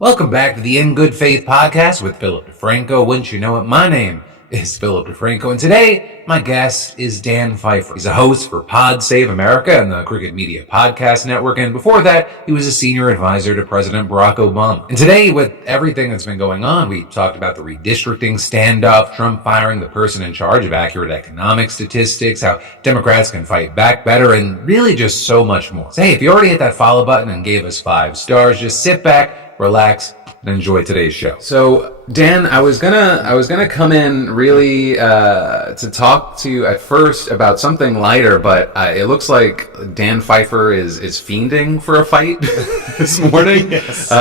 Welcome back to the In Good Faith podcast with Philip DeFranco. Wouldn't you know it, my name is Philip DeFranco, and today my guest is Dan Pfeiffer. He's a host for Pod Save America and the Cricket Media Podcast Network, and before that, he was a senior advisor to President Barack Obama. And today, with everything that's been going on, we talked about the redistricting standoff, Trump firing the person in charge of accurate economic statistics, how Democrats can fight back better, and really just so much more. So hey, if you already hit that follow button and gave us 5 stars, just sit back, relax, and enjoy today's show. So, Dan, I was gonna come in really to talk to you at first about something lighter, but it looks like Dan Pfeiffer is fiending for a fight this morning. Yes. So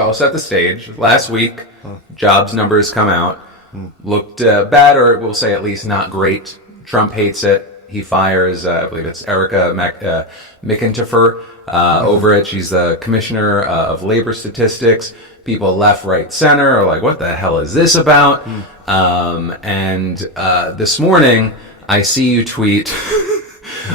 I'll set the stage. Last week, jobs numbers come out, looked bad, or we'll say at least not great. Trump hates it. He fires, I believe it's Erica McIntyre over it. She's the commissioner of labor statistics. People left, right, center are like, what the hell is this about? And this morning, I see you tweet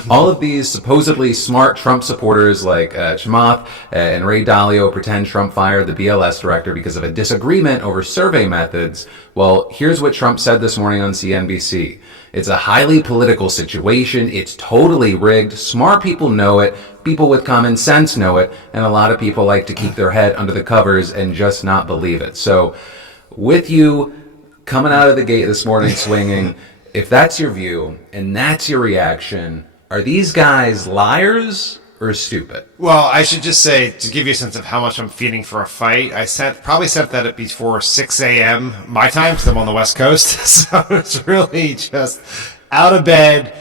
all of these supposedly smart Trump supporters like Chamath and Ray Dalio pretend Trump fired the BLS director because of a disagreement over survey methods. Well, here's what Trump said this morning on CNBC. It's a highly political situation. It's totally rigged. Smart people know it. People with common sense know it. And a lot of people like to keep their head under the covers and just not believe it. So with you coming out of the gate this morning swinging, if that's your view and that's your reaction, are these guys liars or stupid? Well, I should just say, to give you a sense of how much I'm feeding for a fight, I probably sent that at before 6 a.m. my time, because I'm on the West Coast. So it's really just out of bed,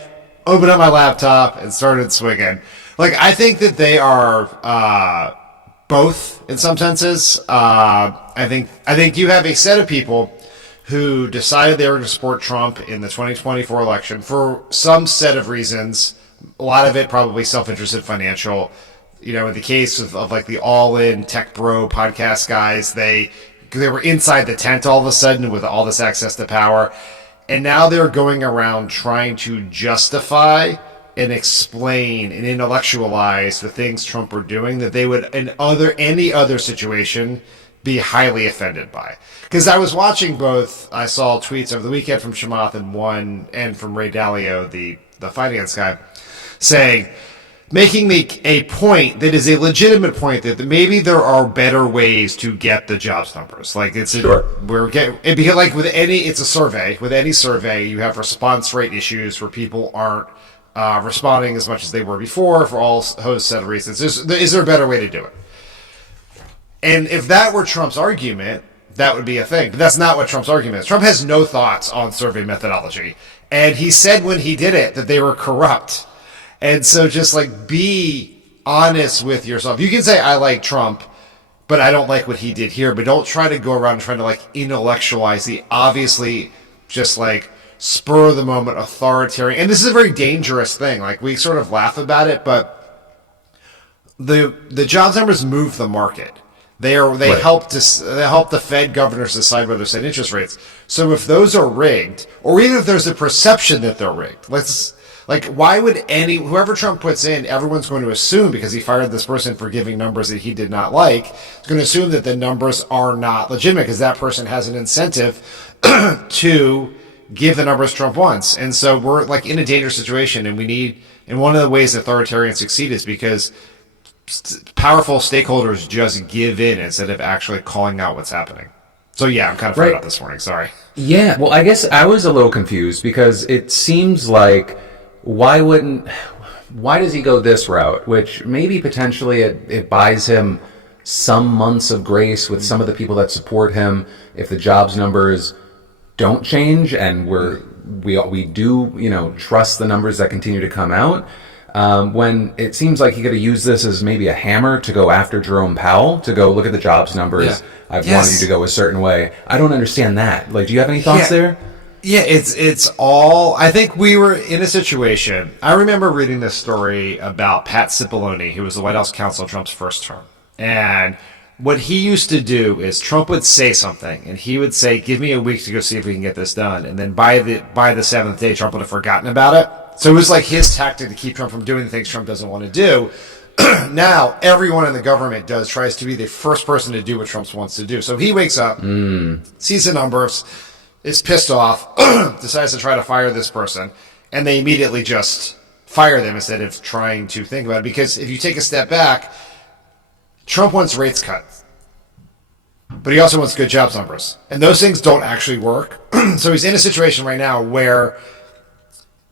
opened up my laptop, and started swinging. Like, I think that they are both in some senses. I think you have a set of people who decided they were going to support Trump in the 2024 election for some set of reasons. A lot of it probably self-interested financial. You know, in the case of like the all-in tech bro podcast guys, they were inside the tent all of a sudden with all this access to power. And now they're going around trying to justify and explain and intellectualize the things Trump were doing that they would in any other situation be highly offended by. Because I was watching both, I saw tweets over the weekend from Chamath and from Ray Dalio, the finance guy, making a point that is a legitimate point that maybe there are better ways to get the jobs numbers. Like it's because like it's a survey. With any survey, you have response rate issues where people aren't responding as much as they were before for all host set of reasons. Is there a better way to do it? And if that were Trump's argument, that would be a thing. But that's not what Trump's argument is. Trump has no thoughts on survey methodology. And he said when he did it that they were corrupt. And so just like be honest with yourself. You can say I like Trump, but I don't like what he did here. But don't try to go around trying to like intellectualize the obviously just like spur of the moment authoritarian. And this is a very dangerous thing. Like we sort of laugh about it, but the jobs numbers move the market. They help the Fed governors decide whether to set interest rates. So if those are rigged, or even if there's a perception that they're rigged, why would whoever Trump puts in, everyone's going to assume because he fired this person for giving numbers that he did not like, is going to assume that the numbers are not legitimate because that person has an incentive to give the numbers Trump wants. And so we're like in a dangerous situation, and one of the ways authoritarians succeed is because powerful stakeholders just give in instead of actually calling out what's happening. So yeah, I'm kind of fired up this morning. Sorry. Yeah, well, I guess I was a little confused because it seems like why does he go this route? Which maybe potentially it buys him some months of grace with some of the people that support him if the jobs numbers don't change and we do trust the numbers that continue to come out. When it seems like he could have used this as maybe a hammer to go after Jerome Powell, to go look at the jobs numbers. Yeah. I've wanted you to go a certain way. I don't understand that. Like, do you have any thoughts there? Yeah, it's all, I think we were in a situation. I remember reading this story about Pat Cipollone, who was the White House counsel in Trump's first term. And what he used to do is Trump would say something and he would say, give me a week to go see if we can get this done. And then by the seventh day, Trump would have forgotten about it. So it was like his tactic to keep Trump from doing the things Trump doesn't want to do. now everyone in the government tries to be the first person to do what Trump wants to do. So he wakes up, sees the numbers, is pissed off, decides to try to fire this person, and they immediately just fire them instead of trying to think about it. Because if you take a step back, Trump wants rates cut, but he also wants good jobs numbers. And those things don't actually work. So he's in a situation right now where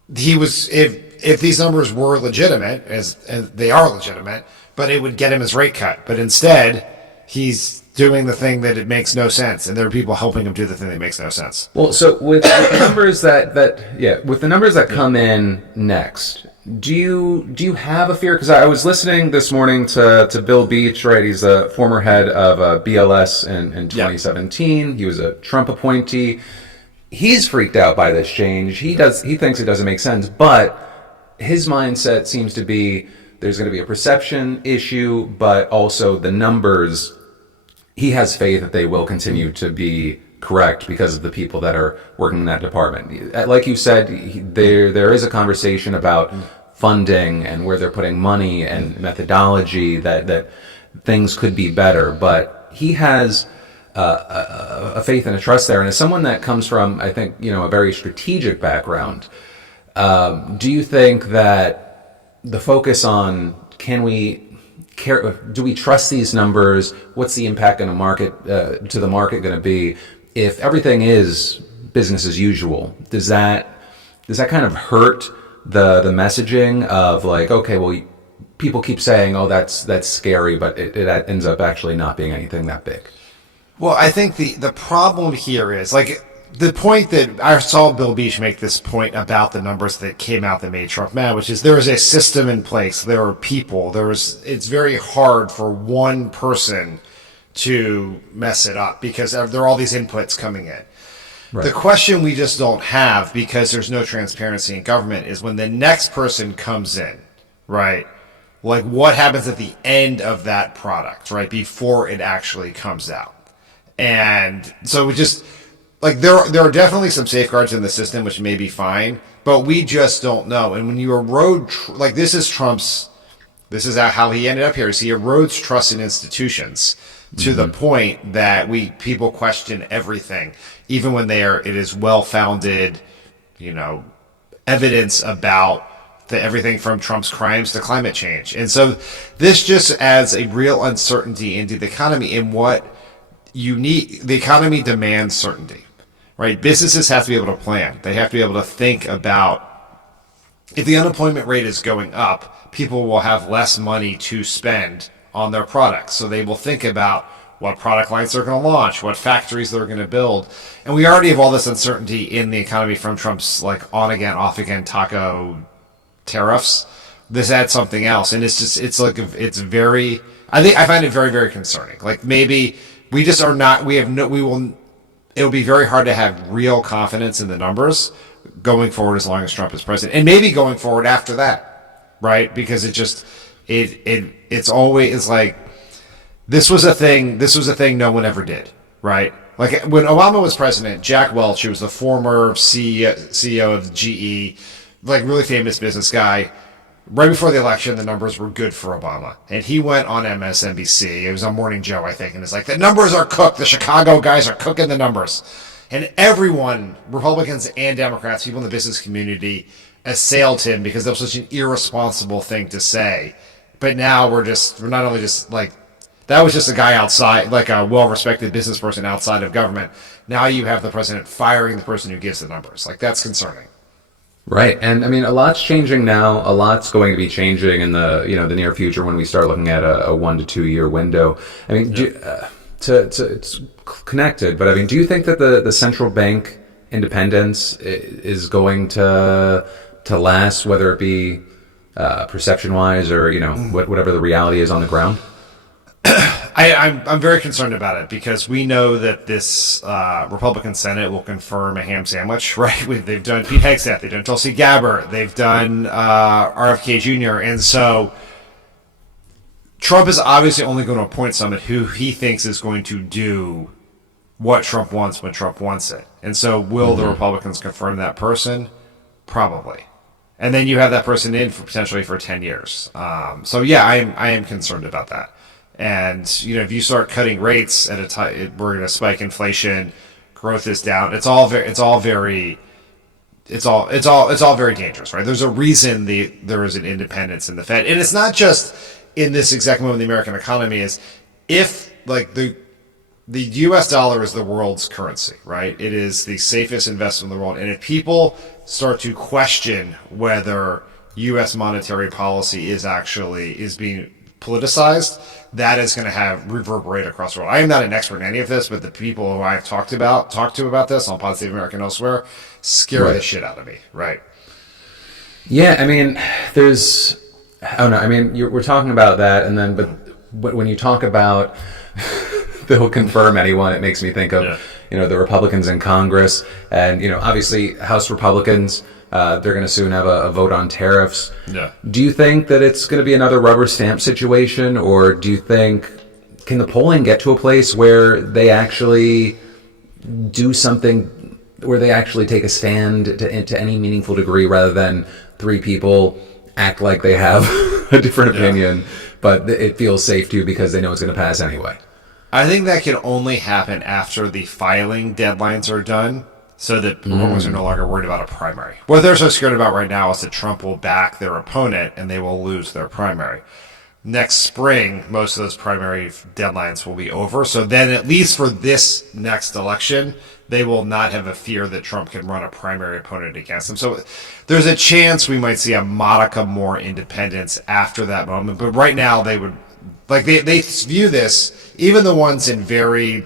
if these numbers were legitimate, and they are legitimate, but it would get him his rate cut. But instead, he's doing the thing that it makes no sense, and there are people helping him do the thing that makes no sense. Well, so with the numbers with the numbers that come in next, do you have a fear? Because I was listening this morning to Bill Beach, right? He's the former head of BLS in 2017. He was a Trump appointee. He's freaked out by this change. He thinks it doesn't make sense, but his mindset seems to be there's going to be a perception issue, but also the numbers. He has faith that they will continue to be correct because of the people that are working in that department. Like you said, there is a conversation about funding and where they're putting money and methodology that things could be better. But he has a faith and a trust there. And as someone that comes from, I think, a very strategic background, do you think that the focus on do we trust these numbers? What's the impact on the market to the market going to be if everything is business as usual? Does that kind of hurt the messaging of like, okay, well, people keep saying, oh, that's scary, but it ends up actually not being anything that big? Well, I think the problem here is like the point that I saw Bill Beach make this point about the numbers that came out that made Trump mad, which is there is a system in place. There are people. It's very hard for one person to mess it up because there are all these inputs coming in. Right. The question we just don't have, because there's no transparency in government, is when the next person comes in, right? Like what happens at the end of that product, right? Before it actually comes out. And so we just, like, there are definitely some safeguards in the system which may be fine, but we just don't know. And when you erode, this is how he ended up here, is he erodes trust in institutions to the point that people question everything, even when it is well-founded, evidence about everything from Trump's crimes to climate change. And so this just adds a real uncertainty into the economy and what you need. The economy demands certainty, right? Businesses have to be able to plan. They have to be able to think about if the unemployment rate is going up, people will have less money to spend on their products. So they will think about what product lines they're going to launch, what factories they're going to build. And we already have all this uncertainty in the economy from Trump's on again, off again taco tariffs. This adds something else. And I find it very, very concerning. Like maybe we just are not, it'll be very hard to have real confidence in the numbers going forward as long as Trump is president. And maybe going forward after that, right? Because it's always like, this was a thing no one ever did, right? Like when Obama was president, Jack Welch, who was the former CEO of GE, like really famous business guy, right before the election, the numbers were good for Obama. And he went on MSNBC. It was on Morning Joe, I think. And it's like, the numbers are cooked. The Chicago guys are cooking the numbers. And everyone, Republicans and Democrats, people in the business community, assailed him because that was such an irresponsible thing to say. But now we're not only just like, that was just a guy outside, like a well-respected business person outside of government. Now you have the president firing the person who gives the numbers. Like, that's concerning. Right. And I mean, a lot's changing now. A lot's going to be changing in the near future when we start looking at a 1 to 2 year window. I mean, it's connected, but I mean, do you think that the central bank independence is going to last, whether it be perception wise or, whatever the reality is on the ground? I'm very concerned about it because we know that this Republican Senate will confirm a ham sandwich, right? They've done Pete Hegseth, they've done Tulsi Gabbard, they've done RFK Jr., and so Trump is obviously only going to appoint someone who he thinks is going to do what Trump wants when Trump wants it. And so will the Republicans confirm that person? Probably. and then you have that person in for potentially for 10 years. So yeah, I am concerned about that. And if you start cutting rates at a time, we're going to spike inflation, growth is down. It's all very dangerous, right? There's a reason there is an independence in the Fed, and it's not just in this exact moment in the American economy. Is if like the U.S. dollar is the world's currency, right? It is the safest investment in the world, and if people start to question whether U.S. monetary policy is being politicized, that is going to reverberate across the world. I am not an expert in any of this, but the people who I've talked to about this on Pod Save America and elsewhere scare the shit out of me, right? Yeah, I mean, we're talking about that, and then, but when you talk about they'll confirm anyone, it makes me think of, the Republicans in Congress, and, obviously House Republicans, they're going to soon have a vote on tariffs. Yeah. Do you think that it's going to be another rubber stamp situation, or do you think, can the polling get to a place where they actually do something, where they actually take a stand to any meaningful degree, rather than three people act like they have a different opinion, but it feels safe to because they know it's going to pass anyway? I think that can only happen after the filing deadlines are done, so that Republicans are no longer worried about a primary. What they're so scared about right now is that Trump will back their opponent and they will lose their primary. Next spring, most of those primary deadlines will be over. So then, at least for this next election, they will not have a fear that Trump can run a primary opponent against them. So there's a chance we might see a modicum more independence after that moment. But right now, they would, they view this, even the ones in very,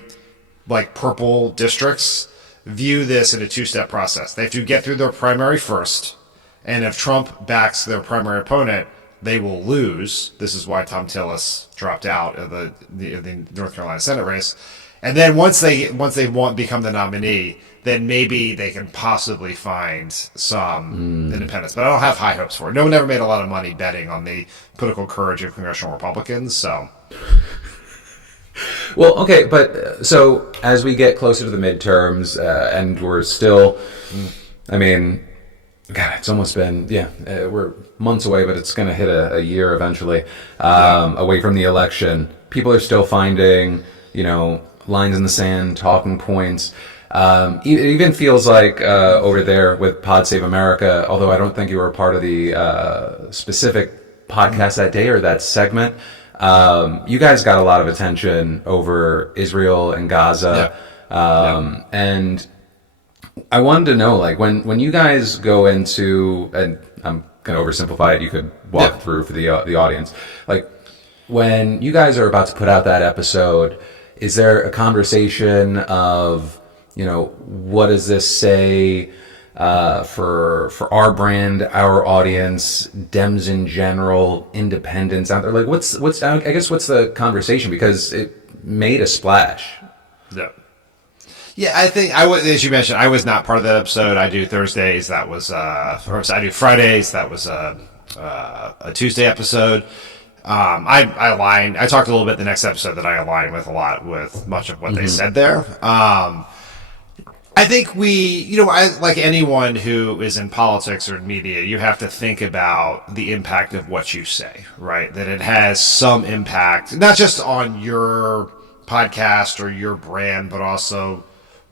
purple districts, view this in a two-step process. They have to get through their primary first, and if Trump backs their primary opponent, they will lose. This is why Tom Tillis dropped out of the North Carolina Senate race. And then once they become the nominee, then maybe they can possibly find some independence. But I don't have high hopes for it. No one ever made a lot of money betting on the political courage of congressional Republicans, so... Well, okay, but so as we get closer to the midterms, and we're still, I mean, God, it's almost been, we're months away, but it's going to hit a year eventually, away from the election. People are still finding, lines in the sand, talking points. It even feels like over there with Pod Save America, although I don't think you were a part of the specific podcast that day or that segment, you guys got a lot of attention over Israel and Gaza. And I wanted to know, when you guys go into, and I'm going to oversimplify it, you could walk through for the audience, when you guys are about to put out that episode, is there a conversation of, what does this say for our brand, our audience, Dems in general, independents out there? What's the conversation? Because it made a splash. Yeah, I think as you mentioned, I was not part of that episode. I do Thursdays. That was, I do Fridays. That was a Tuesday episode. I talked a little bit the next episode that I aligned with a lot with much of what they said there. I think like anyone who is in politics or in media, you have to think about the impact of what you say, right? That it has some impact, not just on your podcast or your brand, but also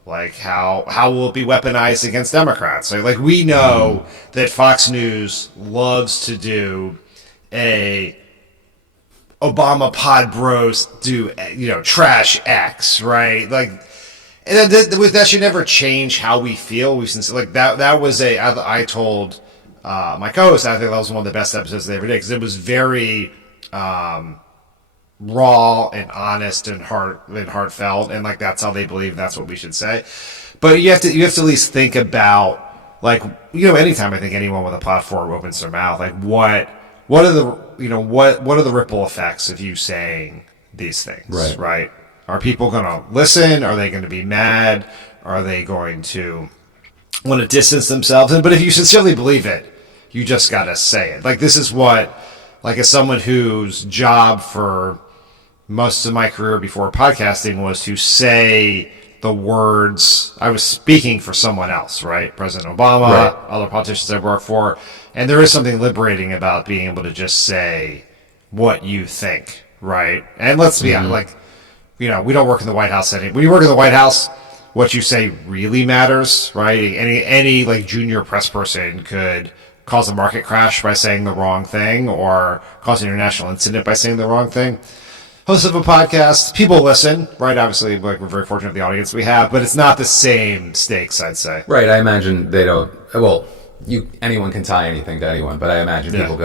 how will it be weaponized against Democrats? We know that Fox News loves to do a Obama pod bros do, trash X, right? And that should never change how we feel. We've since that was I told my co-host, I think that was one of the best episodes they ever did, because it was very raw and honest and heartfelt, and that's how they believe that's what we should say. But you have to at least think about anytime I think anyone with a platform opens their mouth, what are the ripple effects of you saying these things, right? Are people going to listen? Are they going to be mad? Are they going to want to distance themselves? But if you sincerely believe it, you just got to say it. This is what, as someone whose job for most of my career before podcasting was to say the words. I was speaking for someone else, right? President Obama, Right. other politicians I work for, and there is something liberating about being able to just say what you think, right? And let's be honest, like, we don't work in the White House setting. When you work in the White House, what you say really matters, right? Any like junior press person could cause a market crash by saying the wrong thing, or cause an international incident by saying the wrong thing. Host of a podcast, people listen, right? Obviously, like, we're very fortunate with the audience we have, but it's not the same stakes, I'd say. Right. I imagine they don't. Well, anyone can tie anything to anyone, but I imagine people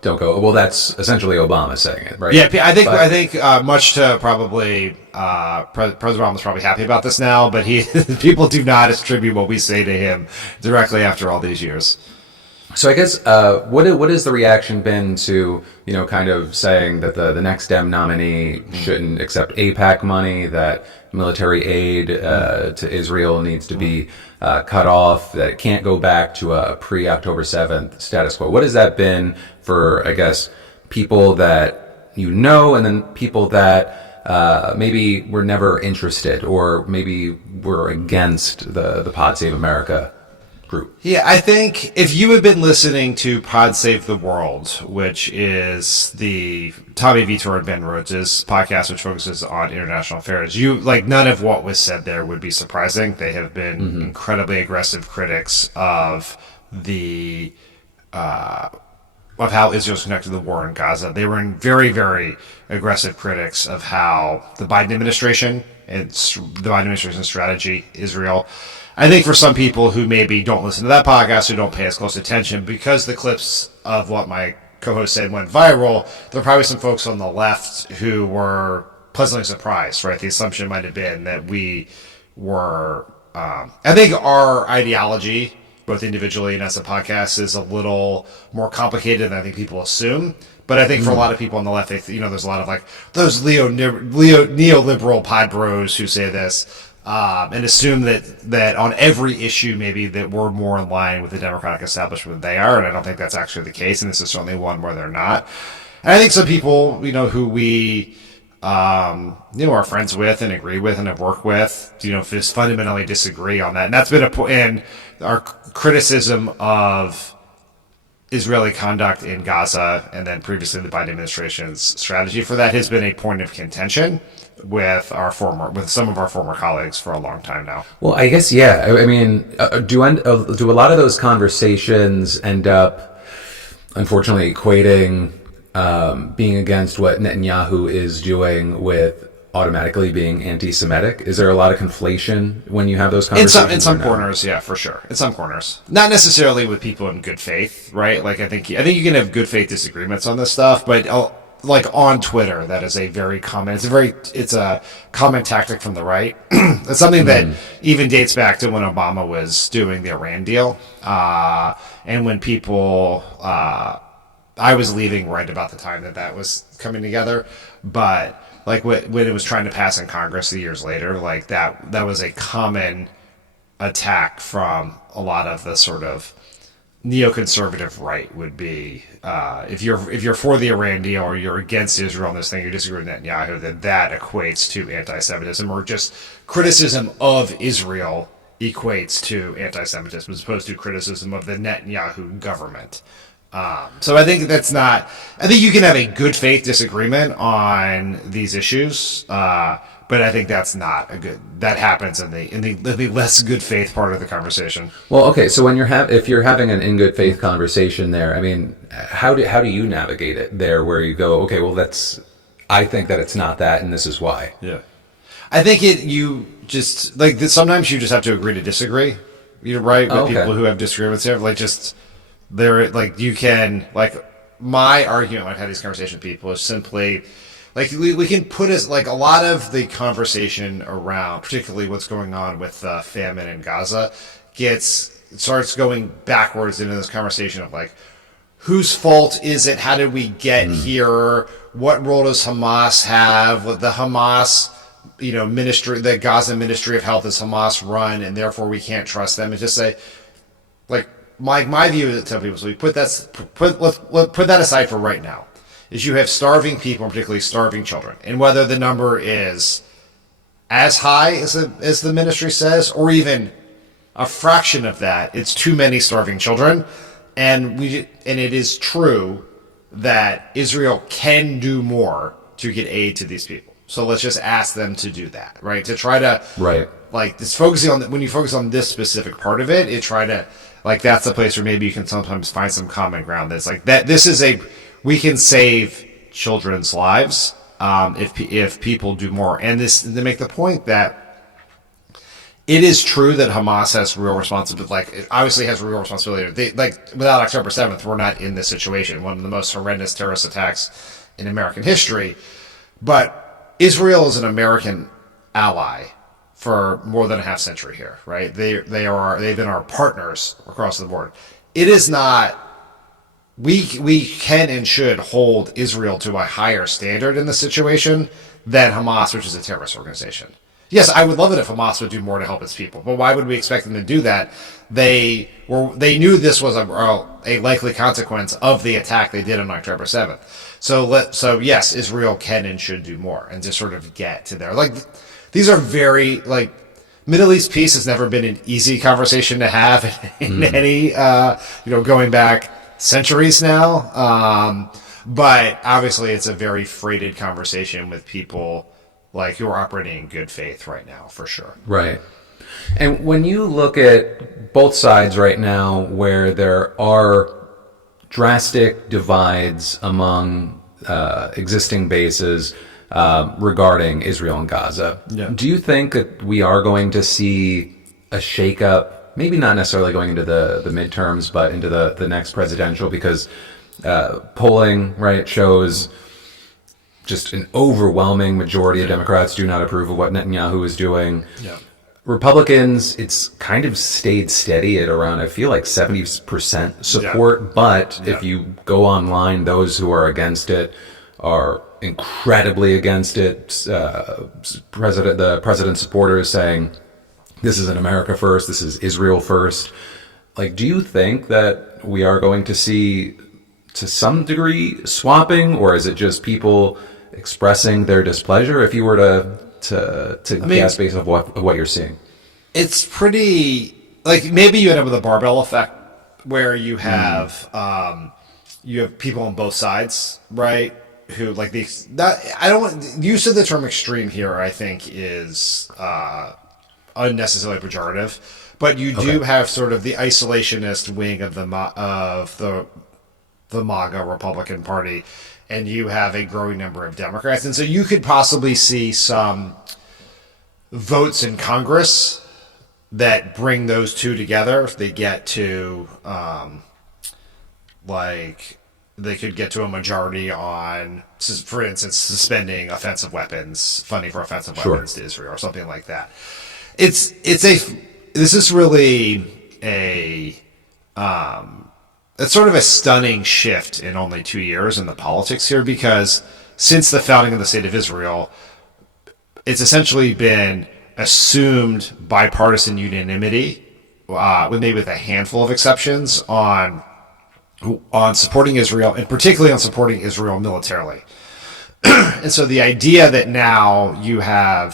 don't go. Well, that's essentially Obama saying it, right? Yeah, I think much to probably President Obama's probably happy about this now, but people do not attribute what we say to him directly after all these years. So I guess what has the reaction been to kind of saying that the next Dem nominee shouldn't accept AIPAC money, that military aid to Israel needs to be cut off, that it can't go back to a pre-October 7th status quo? What has that been for, I guess, people that and then people that maybe were never interested, or maybe were against the Pod Save America group? Yeah, I think if you had been listening to Pod Save the World, which is the Tommy Vitor and Ben Rhodes' podcast, which focuses on international affairs, none of what was said there would be surprising. They have been incredibly aggressive critics of the of how Israel's connected to the war in Gaza. They were very, very aggressive critics of how the Biden administration and the Biden administration's strategy, Israel. I think for some people who maybe don't listen to that podcast, who don't pay as close attention, because the clips of what my co-host said went viral, there are probably some folks on the left who were pleasantly surprised, right? The assumption might have been that we were, I think our ideology, both individually and as a podcast, is a little more complicated than I think people assume. But I think for a lot of people on the left, there's a lot of like those neoliberal pod bros who say this, and assume that on every issue maybe that we're more in line with the Democratic establishment than they are, and I don't think that's actually the case, and this is certainly one where they're not. And I think some people, who we are friends with and agree with and have worked with, just fundamentally disagree on that. And that's been and our criticism of Israeli conduct in Gaza, and then previously the Biden administration's strategy for that, has been a point of contention with some of our former colleagues for a long time now. Well, I guess, yeah. I mean, do a lot of those conversations end up, unfortunately, equating being against what Netanyahu is doing with automatically being anti-Semitic? Is there a lot of conflation when you have those conversations? In some corners, yeah, for sure. In some corners, not necessarily with people in good faith, right? Like I think you can have good faith disagreements on this stuff, but like on Twitter, that is a very common. It's a common tactic from the right. It's something that even dates back to when Obama was doing the Iran deal, and when people. I was leaving right about the time that was coming together, but like when it was trying to pass in Congress years later, like that was a common attack from a lot of the sort of neoconservative right would be if you're for the Iran deal or you're against Israel on this thing, you disagree with Netanyahu, that equates to anti-Semitism, or just criticism of Israel equates to anti-Semitism as opposed to criticism of the Netanyahu government. So I think I think you can have a good faith disagreement on these issues, but I think that happens in the less good faith part of the conversation. Well, okay, so if you're having an in good faith conversation there, I mean, how do you navigate it there, where you go, okay, well, I think that it's not that, and this is why. Yeah, I think you just like sometimes you just have to agree to disagree. You're right with people who have disagreements here, you can, like, my argument when I've had these conversations with people is simply, like, we can put as, like, a lot of the conversation around, particularly what's going on with famine in Gaza, starts going backwards into this conversation of, like, whose fault is it? How did we get here? What role does Hamas have? The Hamas, ministry, the Gaza Ministry of Health is Hamas run, and therefore we can't trust them. And just say, like, my view is to tell people, so we put that aside for right now, is you have starving people, and particularly starving children, and whether the number is as high as the ministry says, or even a fraction of that. It's too many starving children, and it is true that Israel can do more to get aid to these people. So let's just ask them to do that, right? To try to like this focusing on when you focus on this specific part of it, try to like that's a place where maybe you can sometimes find some common ground. That's like that. This is we can save children's lives if people do more. And they make the point that it is true that Hamas has real responsibility. Like, it obviously has real responsibility. Without October 7th, we're not in this situation. One of the most horrendous terrorist attacks in American history. But Israel is an American ally for more than a half century here, right? They've been our partners across the board. It is not. We can and should hold Israel to a higher standard in this situation than Hamas, which is a terrorist organization. Yes, I would love it if Hamas would do more to help its people, but why would we expect them to do that? They knew this was a likely consequence of the attack they did on October 7th. So yes, Israel can and should do more and just sort of get to there. Like, these are very, like, Middle East peace has never been an easy conversation to have in any, going back centuries now. But obviously it's a very freighted conversation with people like who are operating in good faith right now, for sure. Right. And when you look at both sides right now where there are drastic divides among existing bases regarding Israel and Gaza, do you think that we are going to see a shakeup? Maybe not necessarily going into the midterms, but into the next presidential, because polling, right, shows just an overwhelming majority of Democrats do not approve of what Netanyahu is doing. Yeah. Republicans, it's kind of stayed steady at around, I feel like 70% support. Yeah. But if you go online, those who are against it are incredibly against it. The president's supporters saying, this isn't America first, this is Israel first. Like, do you think that we are going to see, to some degree, swapping, or is it just people expressing their displeasure? If you were to guess based on what you're seeing, it's pretty like maybe you end up with a barbell effect where you have people on both sides, right? Who like these. Use of the term extreme here, I think, is unnecessarily pejorative, but you do have sort of the isolationist wing of the MAGA Republican Party, and you have a growing number of Democrats, and so you could possibly see some votes in Congress that bring those two together. If they get to they could get to a majority on, for instance, suspending offensive weapons, funding for offensive weapons to Israel, or something like that. This is really it's sort of a stunning shift in only 2 years in the politics here, because since the founding of the State of Israel, it's essentially been assumed bipartisan unanimity, with a handful of exceptions, on supporting Israel, and particularly on supporting Israel militarily. And so the idea that now you had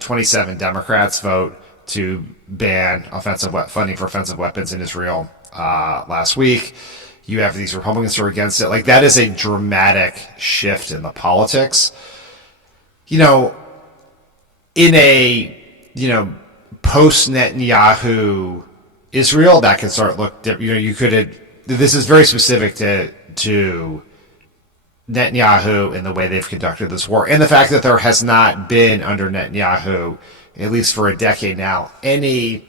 27 Democrats vote to ban funding for offensive weapons in Israel last week. You have these Republicans who are against it. Like, that is a dramatic shift in the politics. In a post Netanyahu Israel, that can start look different. This is very specific to Netanyahu and the way they've conducted this war, and the fact that there has not been under Netanyahu, at least for a decade now, any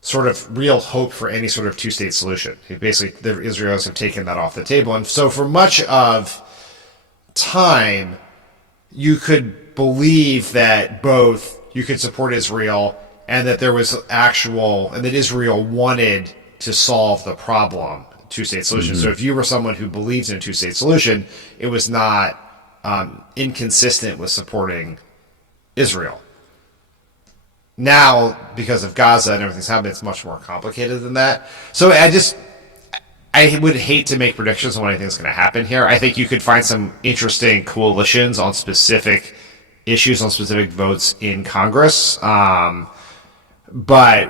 sort of real hope for any sort of two-state solution. Basically, the Israelis have taken that off the table. And so for much of time, you could believe that both you could support Israel and that there was and that Israel wanted to solve the problem, two-state solution. So if you were someone who believes in a two-state solution, it was not inconsistent with supporting Israel. Now, because of Gaza and everything's happened, it's much more complicated than that. So I would hate to make predictions on what I think is going to happen here. I think you could find some interesting coalitions on specific issues, on specific votes in Congress. But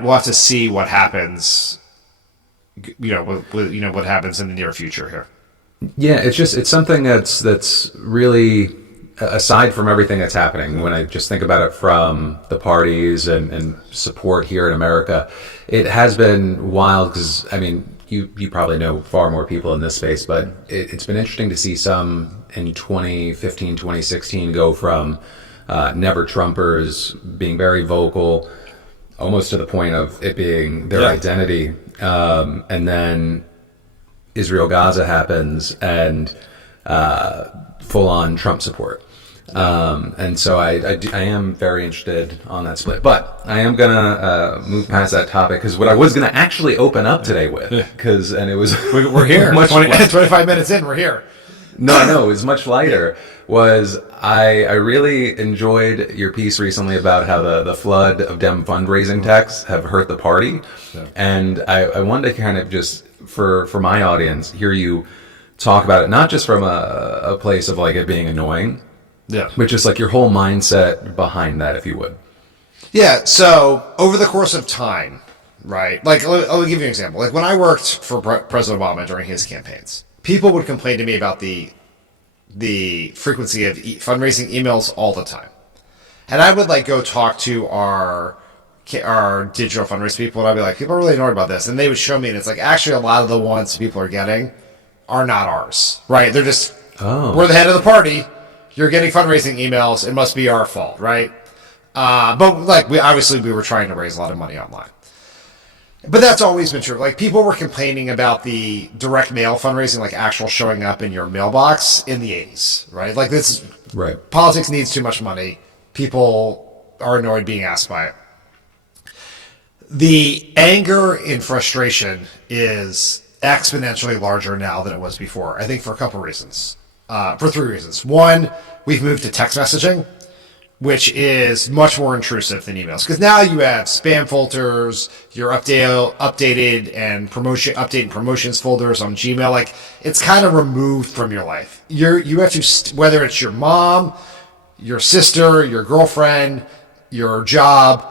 we'll have to see what happens. What happens in the near future here. Yeah, it's something that's really, aside from everything that's happening, when I just think about it from the parties and support here in America, it has been wild because, I mean, you probably know far more people in this space, but it's been interesting to see some in 2015, 2016 go from never Trumpers being very vocal, almost to the point of it being their identity. And then Israel-Gaza happens and full-on Trump support. And so I am very interested on that split. But I am going to move past that topic because what I was going to actually open up today with, and it was... We're here. 25 minutes in, we're here. No, it was much lighter. Was I really enjoyed your piece recently about how the flood of Dem fundraising texts have hurt the party. Yeah. And I wanted to kind of just, for my audience, hear you talk about it, not just from a place of like it being annoying, but just like your whole mindset behind that, if you would. Yeah, so over the course of time, right, like I'll give you an example. Like when I worked for President Obama during his campaigns, people would complain to me about the frequency of fundraising emails all the time. And I would like go talk to our digital fundraising people, and I'd be like, people are really annoyed about this. And they would show me, and it's like, actually a lot of the ones people are getting are not ours, right? They're just, we're the head of the party. You're getting fundraising emails. It must be our fault, right? But like we were trying to raise a lot of money online. But that's always been true. Like people were complaining about the direct mail fundraising, like actual showing up in your mailbox in the 80s, right? Like this, right? Politics needs too much money. People are annoyed being asked by it. The anger and frustration is exponentially larger now than it was before. I think for a couple of reasons. For three reasons. One, we've moved to text messaging, which is much more intrusive than emails. Because now you have spam filters, your updated and promotions folders on Gmail. Like it's kind of removed from your life. You have to, whether it's your mom, your sister, your girlfriend, your job,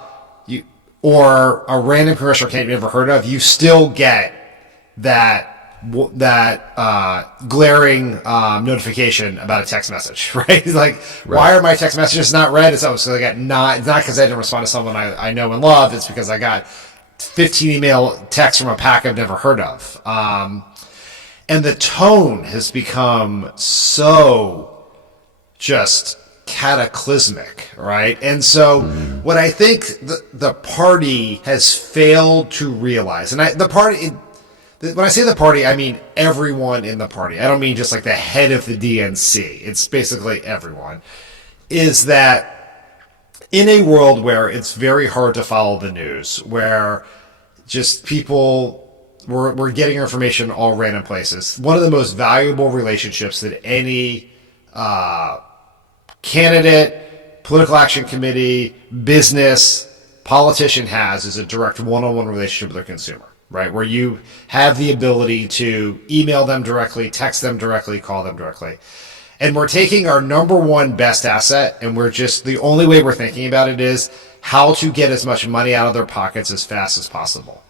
or a random commercial account you've never heard of, you still get that glaring notification about a text message, right? Like, why are my text messages not read? It's so it's not because I didn't respond to someone I know and love. It's because I got 15 email texts from a pack I've never heard of. And the tone has become so just cataclysmic, right? And so what I think the party has failed to realize, and when I say the party, I mean everyone in the party. I don't mean just like the head of the DNC. It's basically everyone. Is that in a world where it's very hard to follow the news, where just we're getting information all random places, one of the most valuable relationships that any candidate, political action committee, business, politician has is a direct one-on-one relationship with their consumer. Right, where you have the ability to email them directly, text them directly, call them directly. And we're taking our number one best asset, and we're just, the only way we're thinking about it is how to get as much money out of their pockets as fast as possible.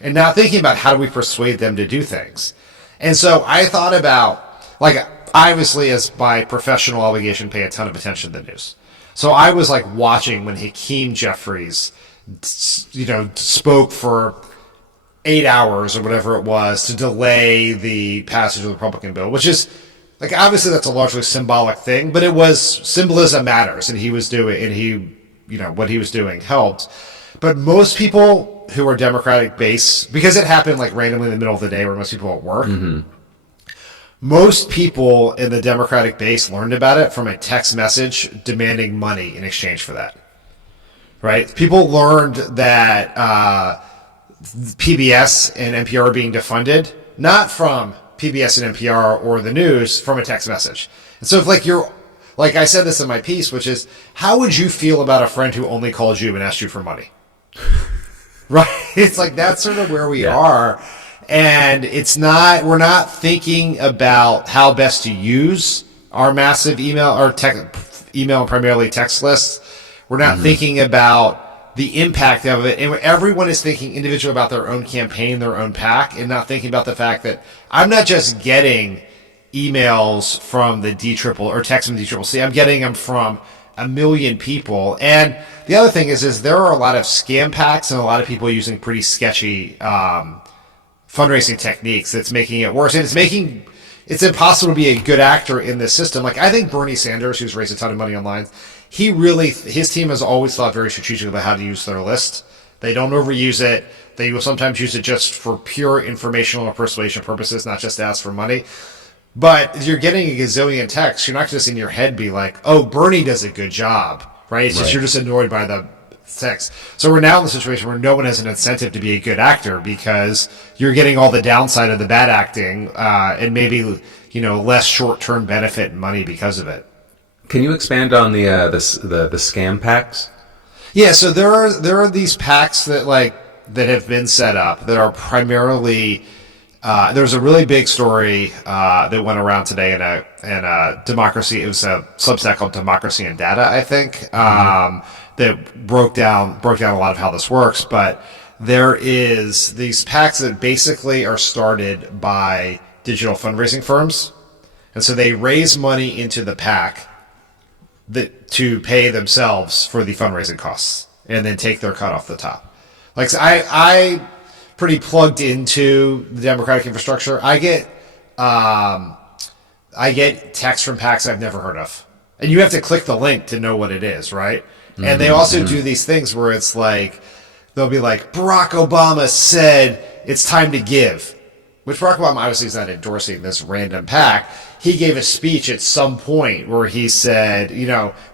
And not thinking about how do we persuade them to do things. And so I thought about, like, obviously as by professional obligation, pay a ton of attention to the news. So I was like watching when Hakeem Jeffries, spoke for 8 hours or whatever it was to delay the passage of the Republican bill, which is like, obviously that's a largely symbolic thing, but it was, symbolism matters, and what he was doing helped. But most people who are Democratic base, because it happened like randomly in the middle of the day where most people are at work, most people in the Democratic base learned about it from a text message demanding money in exchange for that. Right? People learned that, PBS and NPR are being defunded, not from PBS and NPR or the news, from a text message. And so if like I said this in my piece, which is, how would you feel about a friend who only called you and asked you for money? Right? It's like, that's sort of where we are. And we're not thinking about how best to use our massive email email and primarily text lists. We're not thinking about the impact of it. And everyone is thinking individually about their own campaign, their own PAC, and not thinking about the fact that I'm not just getting emails from the D-Triple or text from the D-Triple-C. I'm getting them from a million people. And the other thing is there are a lot of scam PACs and a lot of people using pretty sketchy fundraising techniques that's making it worse. And it's impossible to be a good actor in this system. Like, I think Bernie Sanders, who's raised a ton of money online, his team has always thought very strategically about how to use their list. They don't overuse it. They will sometimes use it just for pure informational or persuasion purposes, not just to ask for money. But if you're getting a gazillion texts, you're not just in your head be like, oh, Bernie does a good job, right? It's just, you're just annoyed by the text. So we're now in the situation where no one has an incentive to be a good actor because you're getting all the downside of the bad acting, and maybe, less short-term benefit and money because of it. Can you expand on the scam PACs? Yeah, so there are these PACs that have been set up that are primarily. There was a really big story that went around today in a Democracy. It was a Substack called Democracy and Data, I think, that broke down a lot of how this works. But there is these PACs that basically are started by digital fundraising firms, and so they raise money into the PAC to pay themselves for the fundraising costs, and then take their cut off the top. Like, so I pretty plugged into the Democratic infrastructure. I get texts from PACs I've never heard of, and you have to click the link to know what it is, right? And they also do these things where it's like they'll be like, Barack Obama said it's time to give, which Barack Obama obviously is not endorsing this random PAC. He gave a speech at some point where he said,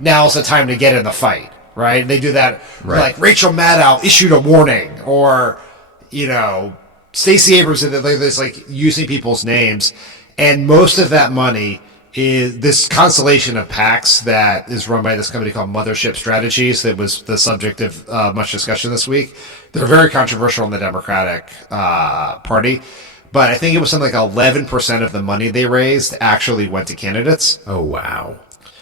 now's the time to get in the fight, right? And they do that, like Rachel Maddow issued a warning, or Stacey Abrams, there's like using people's names, and most of that money is this constellation of PACs that is run by this company called Mothership Strategies that was the subject of much discussion this week. They're very controversial in the Democratic Party, but I think it was something like 11% of the money they raised actually went to candidates. Oh, wow.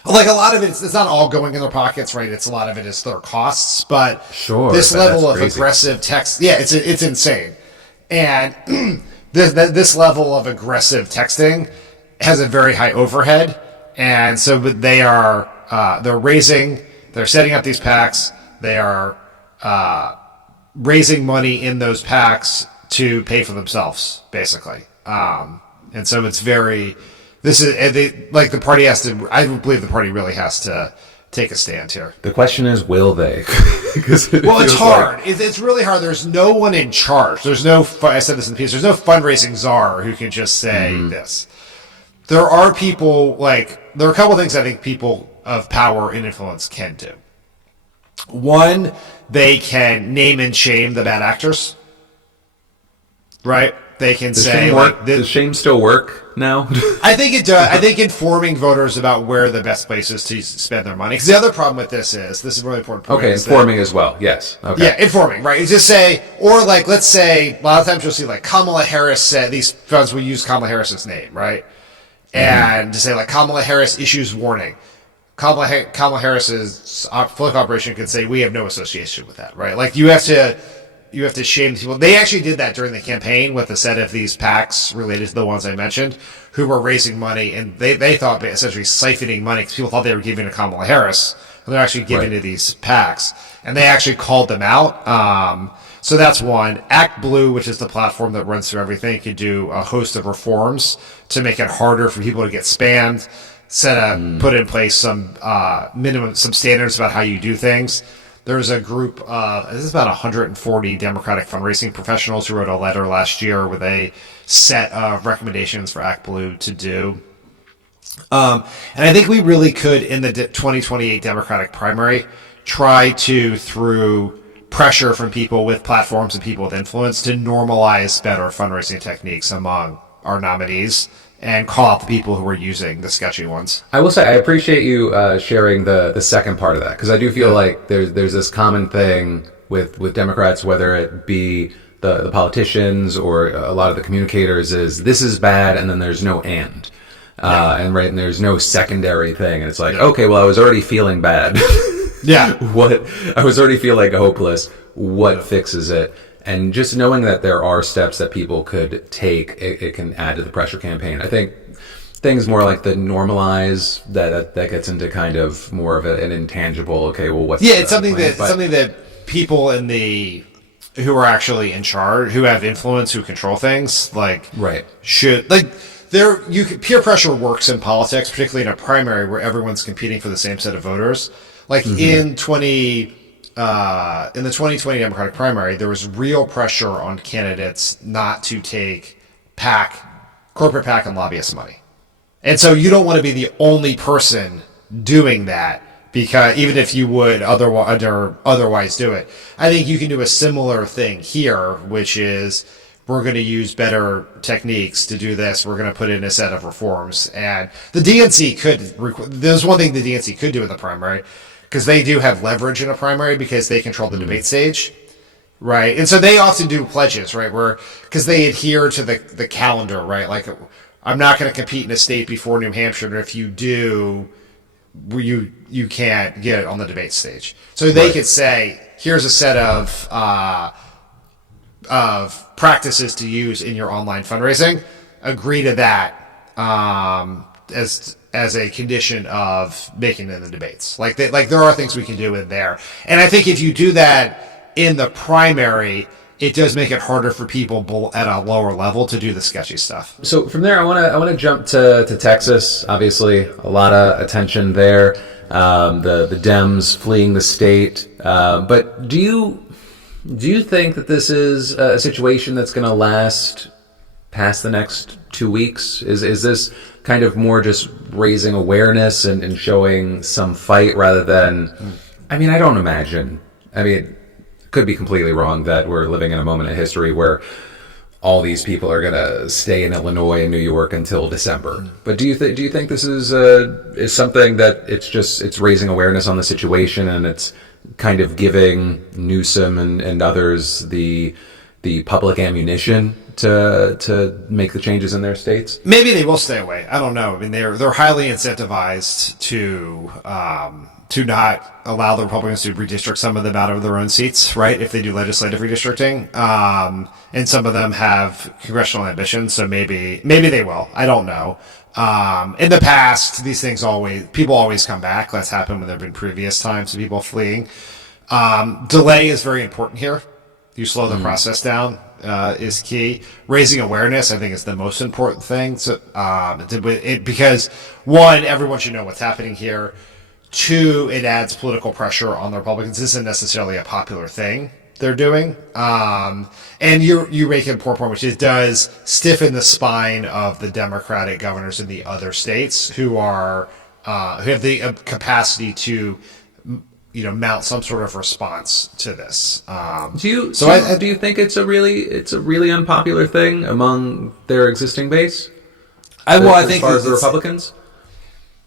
Like, a lot of it, it's not all going in their pockets, right? It's a lot of it is their costs, but sure, this level of crazy. Aggressive text, it's insane. And this level of aggressive texting has a very high overhead, and so they're setting up these PACs, they are raising money in those PACs to pay for themselves, basically. And so it's very. The party has to. I believe the party really has to take a stand here. The question is, will they? Well, it's hard. It's really hard. There's no one in charge. There's no. I said this in the piece. There's no fundraising czar who can just say this. There are people there are a couple of things I think people of power and influence can do. One, they can name and shame the bad actors. Right? They can say, does shame still work now? I think it does. I think informing voters about where the best place is to spend their money. Because the other problem with this is a really important point. Okay, informing as well. Yes. Okay. Yeah, informing, right? You just say, or let's say, a lot of times you'll see Kamala Harris said, these funds will use Kamala Harris's name, right? And to say Kamala Harris issues warning. Kamala Harris's political operation could say, we have no association with that, right? You have to shame people. They actually did that during the campaign with a set of these PACs related to the ones I mentioned, who were raising money, and they thought essentially siphoning money because people thought they were giving to Kamala Harris, and they're actually giving to these PACs, and they actually called them out. So that's one. ActBlue, which is the platform that runs through everything, can do a host of reforms to make it harder for people to get spammed, put in place some standards about how you do things. There's a group of, this is about 140 Democratic fundraising professionals who wrote a letter last year with a set of recommendations for ActBlue to do. And I think we really could, in the 2028 Democratic primary, try to, through pressure from people with platforms and people with influence, to normalize better fundraising techniques among our nominees and call out the people who are using the sketchy ones. I will say I appreciate you sharing the second part of that, because I do feel like there's this common thing with Democrats, whether it be the politicians or a lot of the communicators, is this is bad and then there's no and. and there's no secondary thing, and it's like, okay, well, I was already feeling bad. Yeah. I was already feeling hopeless. What fixes it? And just knowing that there are steps that people could take, it can add to the pressure campaign. I think things more like the normalize that gets into kind of more of an intangible. Okay, well, what's it's something that people who are actually in charge, who have influence, who control things, should peer pressure works in politics, particularly in a primary where everyone's competing for the same set of voters. Like in the 2020 Democratic primary, there was real pressure on candidates not to take corporate PAC and lobbyist money. And so you don't want to be the only person doing that, because even if you would otherwise do it. I think you can do a similar thing here, which is we're going to use better techniques to do this. We're going to put in a set of reforms. And the DNC there's one thing the DNC could do in the primary, because they do have leverage in a primary because they control the debate stage, right? And so they often do pledges, right, because they adhere to the calendar, right? Like, I'm not going to compete in a state before New Hampshire, and if you do, you can't get it on the debate stage. So they could say, here's a set of practices to use in your online fundraising. Agree to that as a condition of making it in the debates. Like there are things we can do in there. And I think if you do that in the primary, it does make it harder for people at a lower level to do the sketchy stuff. So from there, I want to jump to Texas. Obviously, a lot of attention there. The Dems fleeing the state. But do you think that this is a situation that's going to last past the next 2 weeks? Is this kind of more just raising awareness and showing some fight rather than? I mean, I don't imagine. I mean, could be completely wrong that we're living in a moment in history where all these people are going to stay in Illinois and New York until December. But do you think this is something that it's raising awareness on the situation, and it's kind of giving Newsom and others the public ammunition to make the changes in their states? Maybe they will stay away. I don't know. I mean, they're highly incentivized to not allow the Republicans to redistrict some of them out of their own seats, right? If they do legislative redistricting, and some of them have congressional ambitions, so maybe they will. I don't know. In the past, these things people always come back. That's happened when there have been previous times of people fleeing. Delay is very important here. You slow the process down is key. Raising awareness, I think, is the most important thing. So, because one, everyone should know what's happening here. Two, it adds political pressure on the Republicans. This isn't necessarily a popular thing they're doing. And you make an important point, which it does stiffen the spine of the Democratic governors in the other states who have the capacity to mount some sort of response to this. Do you think it's a really unpopular thing among their existing base? I think as far as the Republicans.